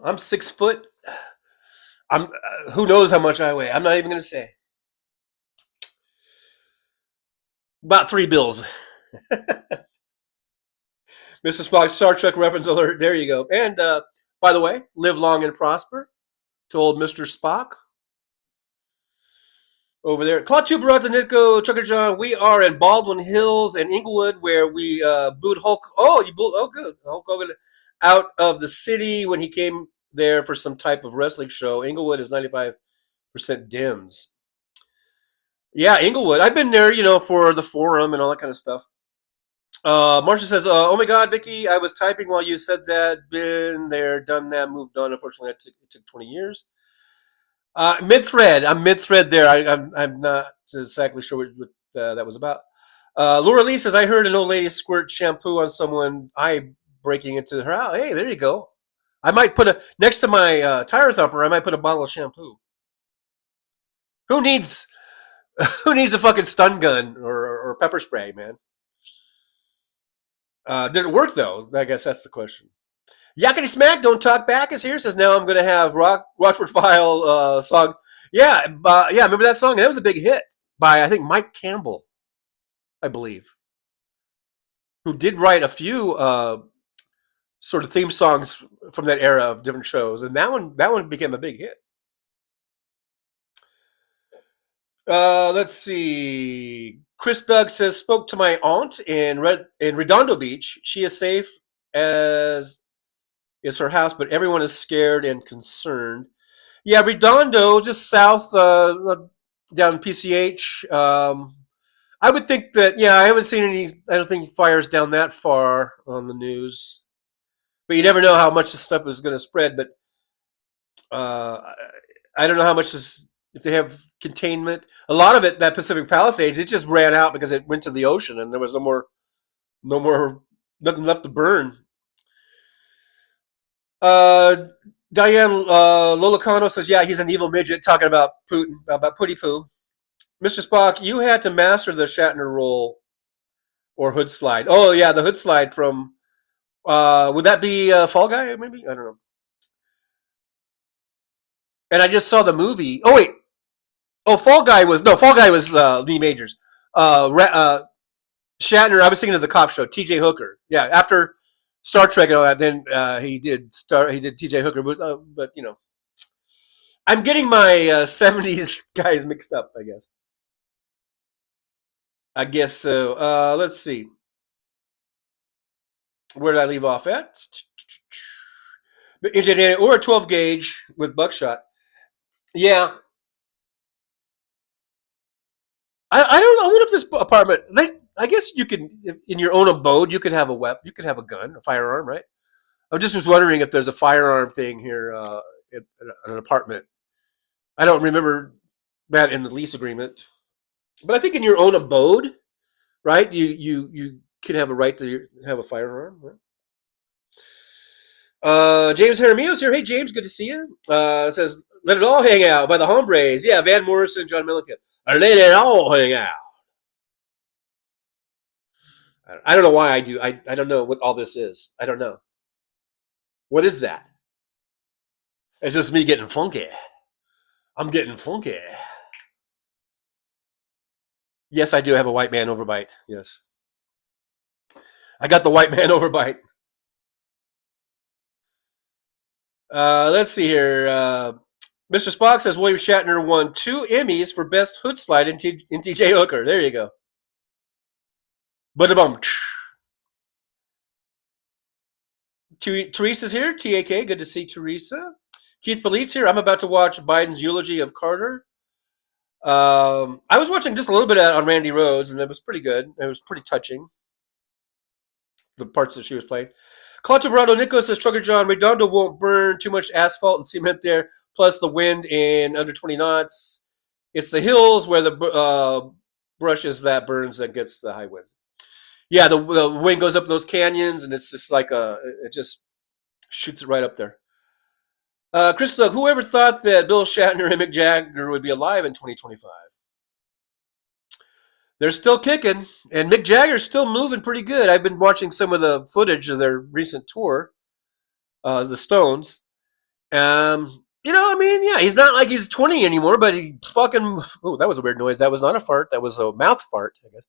I'm 6 foot. I'm who knows how much I weigh. I'm not even gonna say. About $3 bills. Mr. Spock, Star Trek reference alert. There you go. And by the way, live long and prosper to old Mr. Spock. Over there. Klaatu Barata Nitko, Trucker John, we are in Baldwin Hills and Inglewood where we booed Hulk. Oh, you booed, oh, good. Hulk Hogan out of the city when he came there for some type of wrestling show. Inglewood is 95% dims. Yeah, Inglewood. I've been there, for the forum and all that kind of stuff. Marcia says, oh my God, Vicky, I was typing while you said that. Been there, done that, moved on. Unfortunately, it took 20 years. Mid-thread. I'm mid-thread there. I'm not exactly sure what that was about. Laura Lee says, I heard an old lady squirt shampoo on someone breaking into her house. Hey, there you go. I might put next to my tire thumper, I might put a bottle of shampoo. Who needs a fucking stun gun or pepper spray, man? Did it work, though? I guess that's the question. Yakety Smack, Don't Talk Back is here. Says, now I'm going to have Rockford File song. Yeah, remember that song? That was a big hit by, I think, Mike Campbell, I believe, who did write a few sort of theme songs from that era of different shows. And that one became a big hit. Let's see. Chris Doug says, spoke to my aunt in Redondo Beach. She is safe as is her house, but everyone is scared and concerned. Yeah, Redondo, just south down PCH. I would think that, I haven't seen any, I don't think fires down that far on the news. But you never know how much this stuff is going to spread. But I don't know how much if they have containment. A lot of it, that Pacific Palisades, it just ran out because it went to the ocean and there was nothing left to burn. Diane Lolacano says, yeah, he's an evil midget, talking about Putin, about Pooty Poo. Mr. Spock, you had to master the Shatner roll or hood slide. Oh, yeah, the hood slide from, would that be Fall Guy, maybe? I don't know. And I just saw the movie. Oh, wait. Oh, Fall Guy was Lee Majors. Shatner, I was thinking of the cop show, T.J. Hooker. Yeah, after Star Trek and all that, then he did T.J. Hooker, but I'm getting my 70s guys mixed up, I guess so. Let's see. Where did I leave off at? Or a 12 gauge with buckshot. Yeah. I don't know. I wonder if this apartment, I guess you can, in your own abode, you could have a weapon, you could have a gun, a firearm, right? I just was wondering if there's a firearm thing here in an apartment. I don't remember that in the lease agreement, but I think in your own abode, right? You can have a right to have a firearm. Right? James Jaramillo's here. Hey, James, good to see you. Says, let it all hang out by the Hombres. Yeah, Van Morrison, John Milliken. Let it all hang out. I don't know why I do. I don't know what all this is. I don't know. What is that? It's just me getting funky. I'm getting funky. Yes, I do have a white man overbite. Yes. I got the white man overbite. Let's see here. Mr. Spock says William Shatner won 2 Emmys for Best Hood Slide in T.J. Hooker. There you go. Ba-da-bum. Teresa's here. TAK. Good to see Teresa. Keith Polit's here. I'm about to watch Biden's eulogy of Carter. I was watching just a little bit on Randy Rhoads, and it was pretty good. It was pretty touching. the parts that she was playing. Claudio Brando Nico says Trucker John, Redondo won't burn too much asphalt and cement there, plus the wind in under 20 knots. It's the hills where the brushes that burns that gets the high winds. Yeah, the wind goes up in those canyons, and it's just like it just shoots it right up there. Chris Doug, whoever thought that Bill Shatner and Mick Jagger would be alive in 2025? They're still kicking, and Mick Jagger's still moving pretty good. I've been watching some of the footage of their recent tour, the Stones. He's not like he's 20 anymore, but he fucking. Oh, that was a weird noise. That was not a fart. That was a mouth fart, I guess,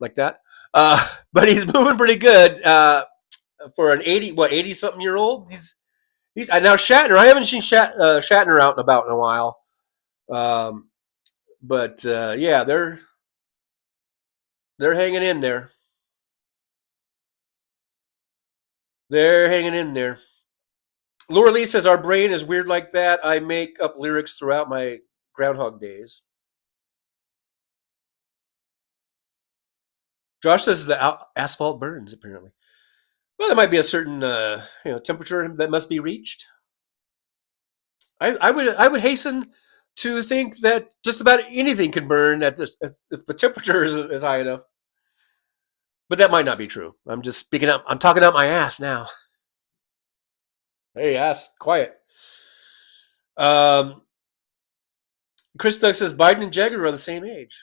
like that. But he's moving pretty good for an 80 something year old. He's now Shatner. I haven't seen Shatner out and about in a while. But yeah, they're hanging in there. They're hanging in there. Laura Lee says, our brain is weird like that. I make up lyrics throughout my Groundhog days. Josh says the asphalt burns, apparently. Well, there might be a certain temperature that must be reached. I would hasten to think that just about anything can burn if the temperature is high enough. But that might not be true. I'm just speaking up. I'm talking out my ass now. Hey, ass, quiet. Chris Doug says Biden and Jagger are the same age.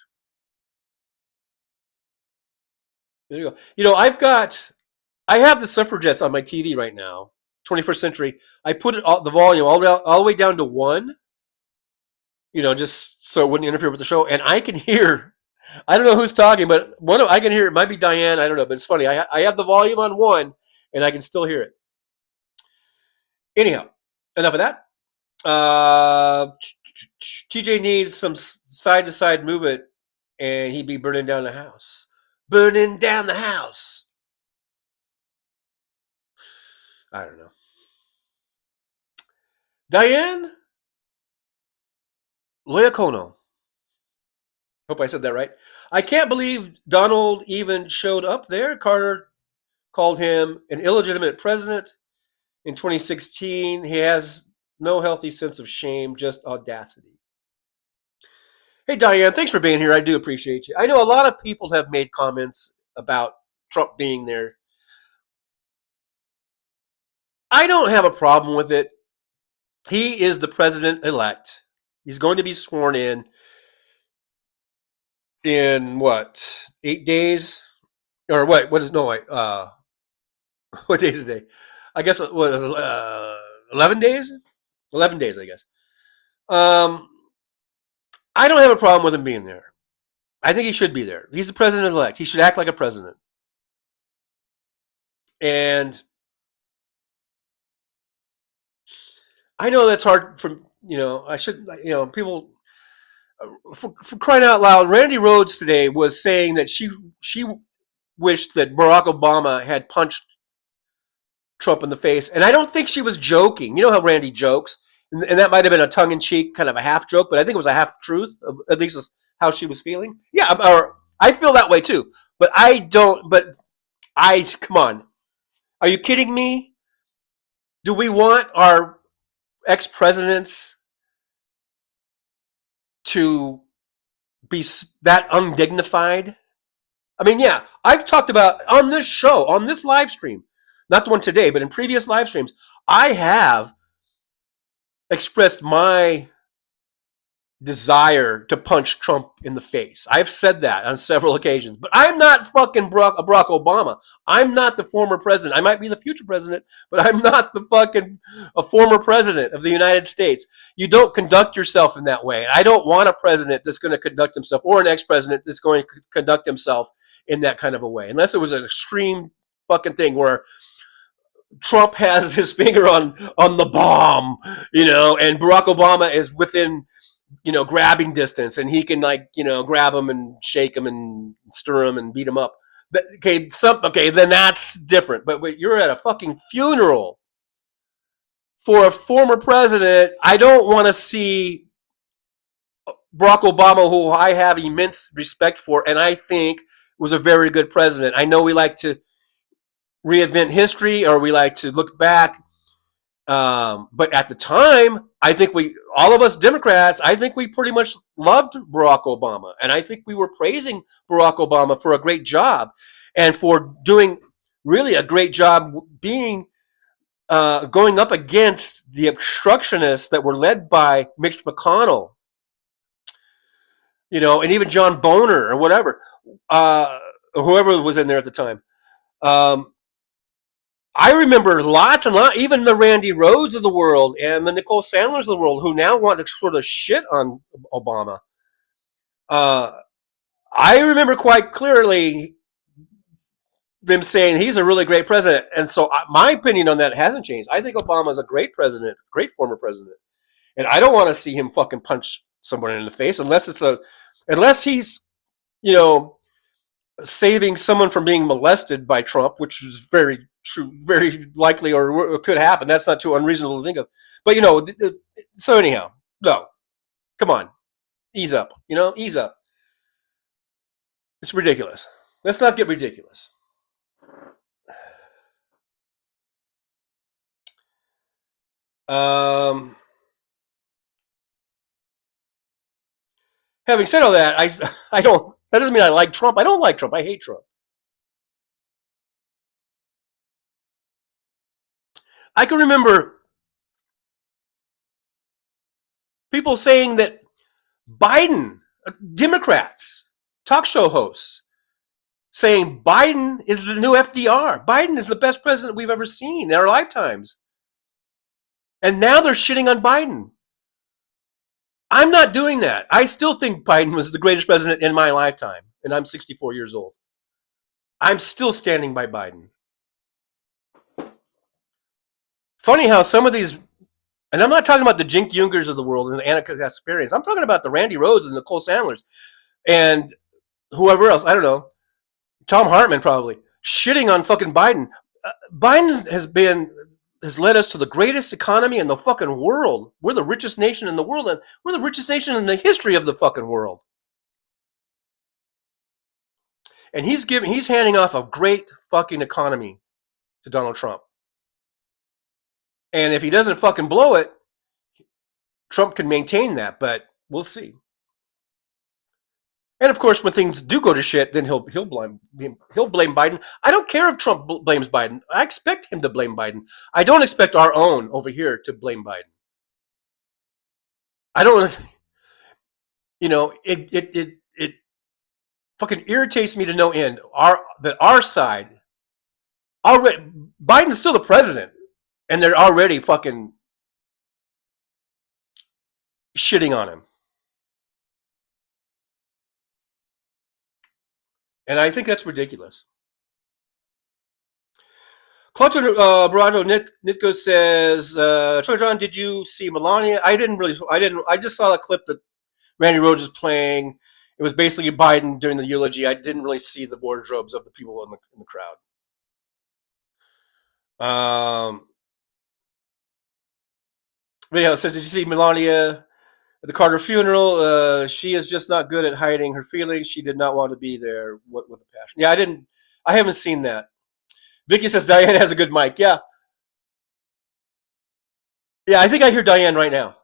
There you go. I have the suffragettes on my TV right now. 21st Century. I put the volume all the way down to 1. Just so it wouldn't interfere with the show. And I can hear. I don't know who's talking, but I can hear. It might be Diane. I don't know, but it's funny. I have the volume on 1, and I can still hear it. Anyhow, enough of that. TJ needs some side-to-side movement, and he'd be burning down the house. Burning down the house. I don't know. Diane Loyacono. Hope I said that right. I can't believe Donald even showed up there. Carter called him an illegitimate president in 2016. He has no healthy sense of shame, just audacity. Hey, Diane, thanks for being here. I do appreciate you. I know a lot of people have made comments about Trump being there. I don't have a problem with it. He is the president-elect. He's going to be sworn in what, 8 days? Or what? What is no? Wait, what day is today? I guess what 11 days? 11 days, I guess. I don't have a problem with him being there. I think he should be there. He's the president-elect. He should act like a president. And I know that's hard for, people, for crying out loud. Randy Rhodes today was saying that she wished that Barack Obama had punched Trump in the face. And I don't think she was joking. You know how Randy jokes? And that might have been a tongue-in-cheek, kind of a half joke, but I think it was a half truth, at least is how she was feeling. Yeah, or I feel that way too. But come on. Are you kidding me? Do we want our ex-presidents to be that undignified? I mean, yeah, I've talked about on this show, on this live stream, not the one today, but in previous live streams, I have expressed my desire to punch Trump in the face. I've said that on several occasions, but I'm not fucking Barack Obama. I'm not the former president. I might be the future president, but I'm not a former president of the United States. You don't conduct yourself in that way. I don't want a president that's going to conduct himself, or an ex-president that's going to conduct himself in that kind of a way, unless it was an extreme fucking thing where Trump has his finger on the bomb, and Barack Obama is within, grabbing distance, and he can grab him and shake him and stir him and beat him up. But, then that's different. But you're at a fucking funeral for a former president. I don't want to see Barack Obama, who I have immense respect for, and I think was a very good president. I know we like to reinvent history or we like to look back. But at the time, I think all of us Democrats, I think we pretty much loved Barack Obama. And I think we were praising Barack Obama for a great job and for doing really a great job being going up against the obstructionists that were led by Mitch McConnell, and even John Boehner or whatever, whoever was in there at the time. I remember lots and lots, even the Randy Rhodes of the world and the Nicole Sandlers of the world, who now want to sort of shit on Obama. I remember quite clearly them saying he's a really great president. And so my opinion on that hasn't changed. I think Obama is a great president, great former president. And I don't want to see him fucking punch someone in the face unless he's, saving someone from being molested by Trump, which is very true, very likely, or could happen. That's not too unreasonable to think of. But, so anyhow, no, come on, ease up, ease up. It's ridiculous. Let's not get ridiculous. Having said all that, I don't. That doesn't mean I like Trump. I don't like Trump. I hate Trump. I can remember people saying that Biden, Democrats, talk show hosts, saying Biden is the new FDR. Biden is the best president we've ever seen in our lifetimes. And now they're shitting on Biden. I'm not doing that. I still think Biden was the greatest president in my lifetime, and I'm 64 years old. I'm still standing by Biden. Funny how some of these, and I'm not talking about the Jink Jungers of the world and the Anna Kasparians. I'm talking about the Randy Rhodes and the Nicole Sandlers and whoever else. I don't know. Tom Hartman probably shitting on fucking Biden. Biden has led us to the greatest economy in the fucking world. We're the richest nation in the world, and we're the richest nation in the history of the fucking world. And he's handing off a great fucking economy to Donald Trump. And if he doesn't fucking blow it, Trump can maintain that, but we'll see. And of course, when things do go to shit, then he'll blame Biden. I don't care if Trump blames Biden. I expect him to blame Biden. I don't expect our own over here to blame Biden. I don't. It fucking irritates me to no end. That our side already, Biden's still the president, and they're already fucking shitting on him. And I think that's ridiculous. Clutcher Barato Nitko says, Troy John, did you see Melania? I just saw a clip that Randy Rhodes is playing. It was basically Biden during the eulogy. I didn't really see the wardrobes of the people in the crowd. But anyhow, it says, did you see Melania at the Carter funeral? She is just not good at hiding her feelings. She did not want to be there with a passion. Yeah, I haven't seen that. Vicky says Diane has a good mic. Yeah. Yeah, I think I hear Diane right now.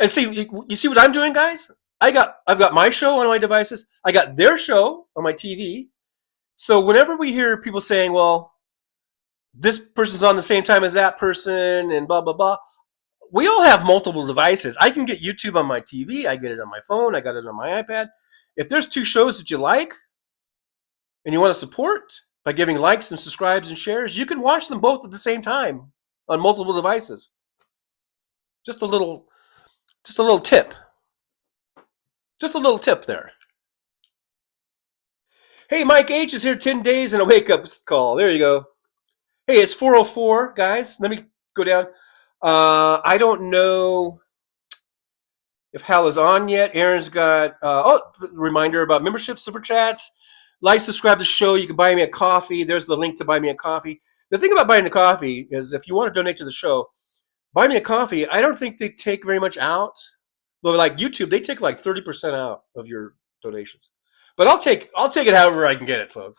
And see, you see what I'm doing, guys? I've got my show on my devices. I got their show on my TV. So whenever we hear people saying, well, this person's on the same time as that person and blah, blah, blah, we all have multiple devices. I can get YouTube on my TV. I get it on my phone. I got it on my iPad. If there's two shows that you like and you want to support by giving likes and subscribes and shares, you can watch them both at the same time on multiple devices. Just a little tip. Just a little tip there. Hey, Mike H is here 10 days and a wake-up call. There you go. Hey, it's 4:04, guys. Let me go down. I don't know if Hal is on yet. Aaron's got, reminder about membership, super chats. Like, subscribe to the show. You can buy me a coffee. There's the link to buy me a coffee. The thing about buying a coffee is if you want to donate to the show, buy me a coffee. I don't think they take very much out. But like YouTube, they take like 30% out of your donations. But I'll take it however I can get it, folks.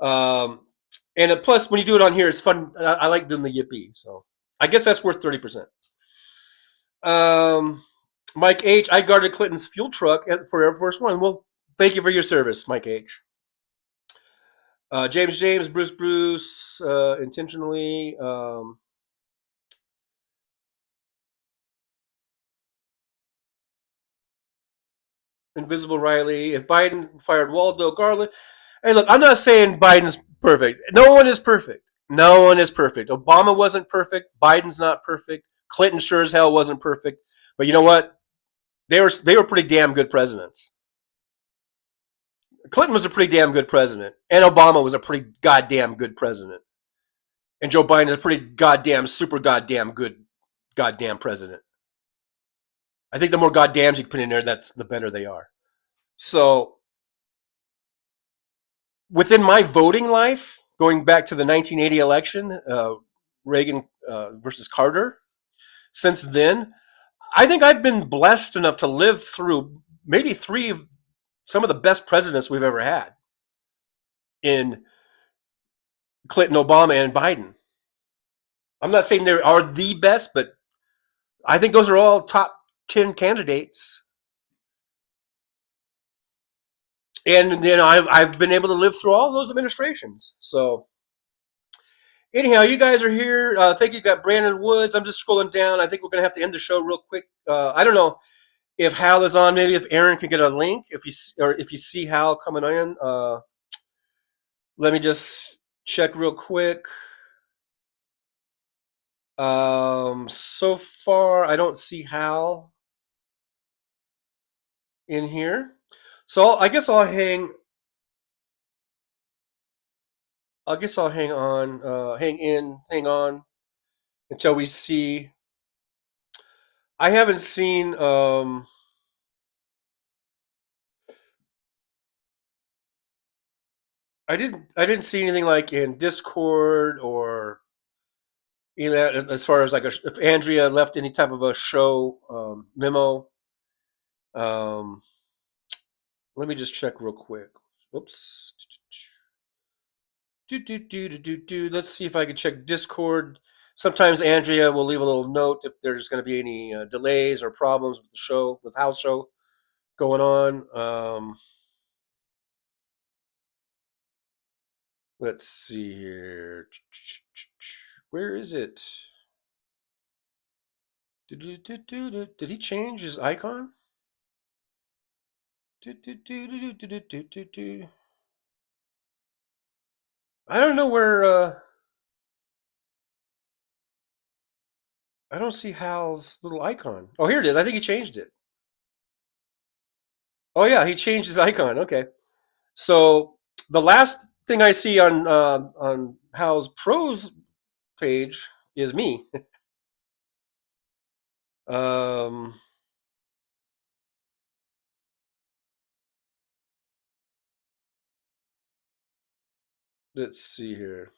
And plus, when you do it on here, it's fun. I like doing the yippee, so I guess that's worth 30%. Mike H, I guarded Clinton's fuel truck for Air Force One. Well, thank you for your service, Mike H. James, Bruce, intentionally. Invisible Riley. If Biden fired Waldo Garland. Hey, look, I'm not saying Biden's perfect. No one is perfect. No one is perfect. Obama wasn't perfect. Biden's not perfect. Clinton sure as hell wasn't perfect. But you know what? They were pretty damn good presidents. Clinton was a pretty damn good president, and Obama was a pretty goddamn good president, and Joe Biden is a pretty goddamn super goddamn good goddamn president. I think the more goddams you put in there, that's the better they are. So, within my voting life, going back to the 1980 election, Reagan versus Carter, since then, I think I've been blessed enough to live through maybe three of some of the best presidents we've ever had in Clinton, Obama, and Biden. I'm not saying they are the best, but I think those are all top 10 candidates. And then I've been able to live through all those administrations. So anyhow, you guys are here. Thank you. Got Brandon Woods. I'm just scrolling down. I think we're going to have to end the show real quick. I don't know if Hal is on. Maybe if Aaron can get a link. If you see Hal coming in, let me just check real quick. So far, I don't see Hal in here. So I guess I'll hang. I guess I'll hang on, hang on until we see. I haven't seen. I didn't see anything like in Discord or as far as like if Andrea left any type of a show memo. Let me just check real quick. Whoops. Let's see if I can check Discord. Sometimes Andrea will leave a little note if there's going to be any delays or problems with the show, with house show going on. Let's see here. Where is it? Did he change his icon? I don't know where. I don't see Hal's little icon. Oh, here it is. I think he changed it. Oh yeah, he changed his icon. Okay, so the last thing I see on Hal's pros page is me. Let's see here.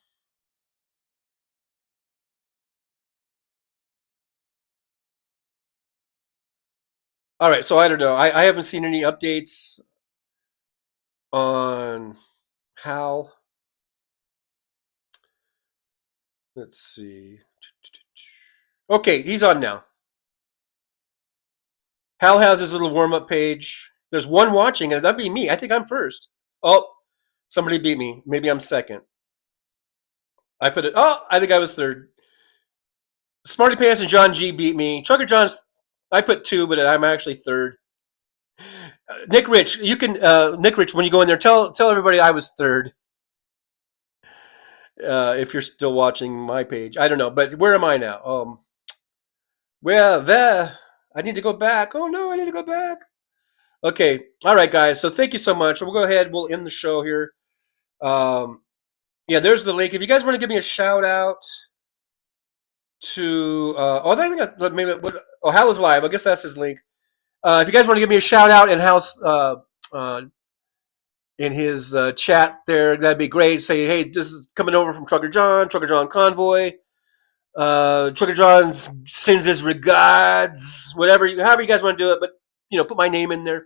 All right, so I don't know. I haven't seen any updates on Hal. Let's see. Okay, he's on now. Hal has his little warm-up page. There's one watching, and that'd be me. I think I'm first. Oh, somebody beat me. Maybe I'm second. I put it. Oh, I think I was third. Smarty Pants and John G beat me. Trucker John's. I put 2, but I'm actually third. Nick Rich, you can. Nick Rich, when you go in there, tell everybody I was third. If you're still watching my page, I don't know, but where am I now? Well, there. I need to go back. Oh no, I need to go back. Okay, all right, guys. So thank you so much. We'll go ahead. We'll end the show here. Yeah, there's the link. If you guys want to give me a shout out to, I think maybe Hal is live. I guess that's his link. If you guys want to give me a shout out in Hal's in his chat there, that'd be great. Say, hey, this is coming over from Trucker John Convoy. Trucker John sends his regards, however you guys want to do it, but put my name in there.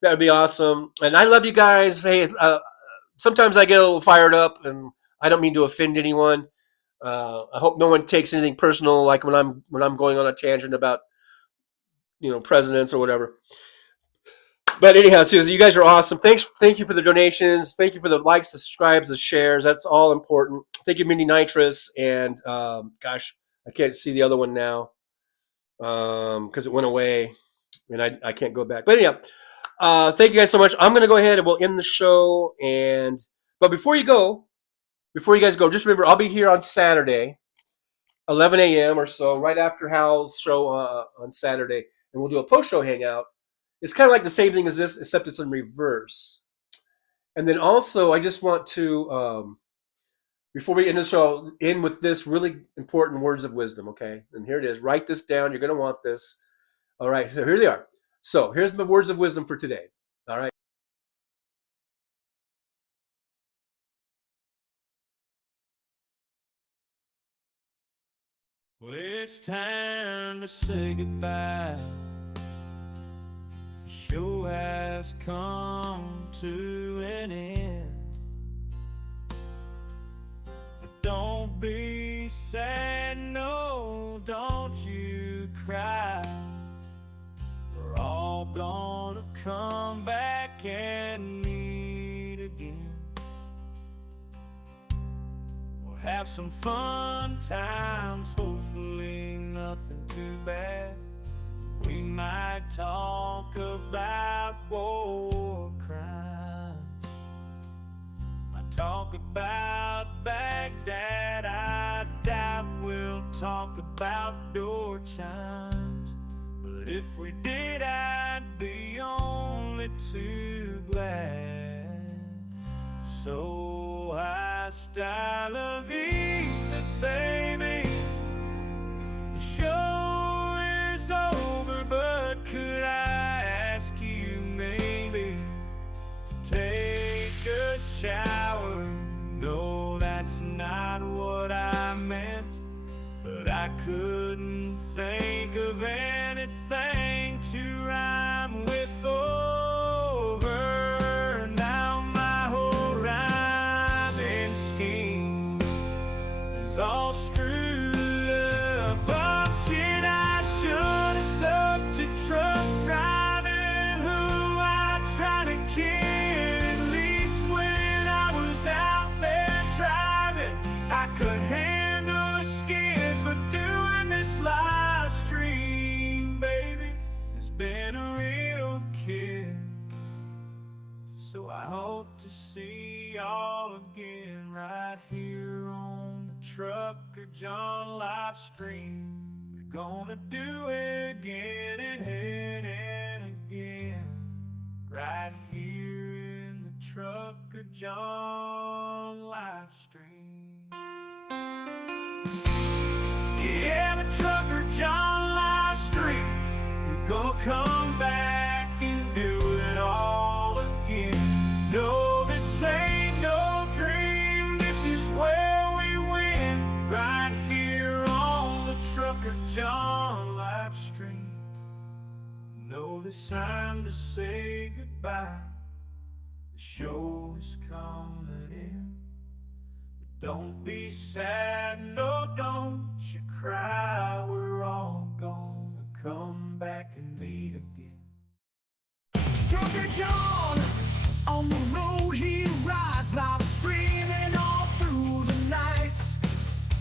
That would be awesome. And I love you guys. Hey, sometimes I get a little fired up, and I don't mean to offend anyone. I hope no one takes anything personal, like when I'm going on a tangent about presidents or whatever. But anyhow, Susie, you guys are awesome. Thank you for the donations. Thank you for the likes, the subscribes, the shares. That's all important. Thank you, Mindy Nitrous, and gosh, I can't see the other one now because it went away, and I can't go back. But anyhow, thank you guys so much. I'm gonna go ahead and we'll end the show. But before you guys go, just remember I'll be here on Saturday, 11 a.m. or so, right after Hal's show on Saturday, and we'll do a post-show hangout. It's kind of like the same thing as this, except it's in reverse. And then also, I just want to, before we end the show, end with this really important words of wisdom, okay? And here it is. Write this down. You're going to want this. All right, so here they are. So here's the words of wisdom for today. All right. Well, it's time to say goodbye. The show has come to an end. But don't be sad, no, don't you cry. We're all gonna come back and meet again. We'll have some fun times, hopefully nothing too bad. We might talk about war crimes, might talk about Baghdad. I doubt we'll talk about door chimes, but if we did, I'd be only too glad. So hasta la vista, baby. The show is over, but could I ask you maybe to take a shower? No, that's not what I meant, but I couldn't think of anything to rhyme with over. Now my whole rhyming scheme is all screwed up. Oh shit, I should have stuck to truck driving, who I tried to kid. At least when I was out there driving, I could handle a skid, but doing this live stream, baby, has been a real kid. So I hope to see y'all again right here on the Trucker John live stream. We're gonna do it again and again, right here in the Trucker John live stream. Yeah, the Trucker John live stream. We're gonna come back and do it all again. No, this ain't no dream. This is where we win, right here on the Trucker John live stream. No, this time to say goodbye. The show is coming in. Don't be sad, no, don't you cry. We're all gonna come back and meet again. Trucker John, on the road he rides, live streaming all through the nights.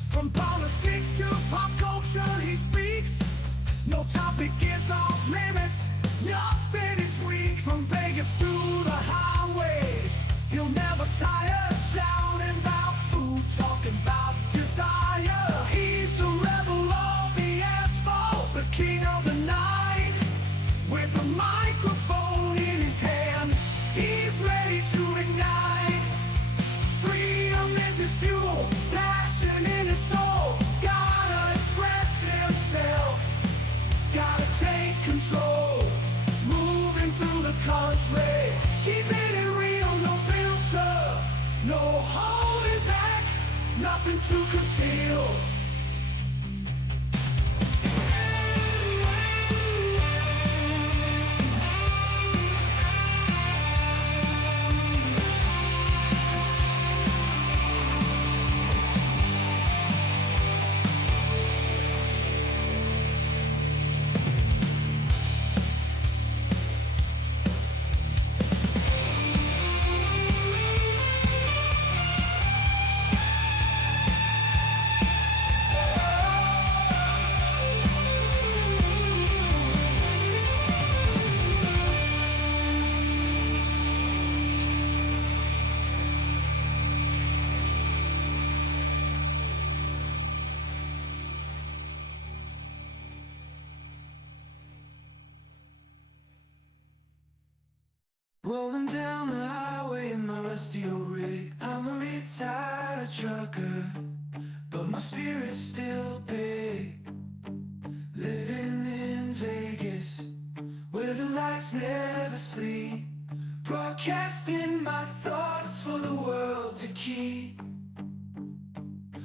From politics to pop culture he speaks. No topic is off limits, nothing is weak. From Vegas to the highways, he'll never tire, shouting about food, talking about desire. He's the rebel of the asphalt, the king of the night. With a microphone in his hand, he's ready to ignite. Freedom is his fuel, passion in his soul. Gotta express himself, gotta take control. Moving through the country, keeping it real, no filter, no holding back, nothing to conceal. Rolling down the highway in my rusty old rig. I'm a retired trucker, but my spirit's still big. Living in Vegas, where the lights never sleep. Broadcasting my thoughts for the world to keep.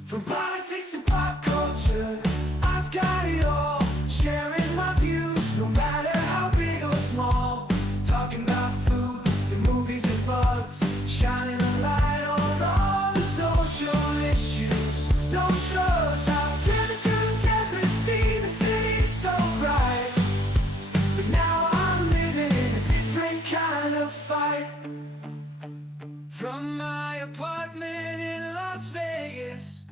From politics to pop culture, I've got it all. Sharing my views, no matter how big or small. Talking about food, and movies and bugs. Shining a light on all the social issues. No shows, I've driven through the desert, seen the city so bright. But now I'm living in a different kind of fight. From my apartment in Las Vegas,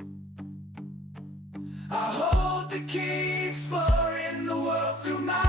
I hold the key, exploring the world through my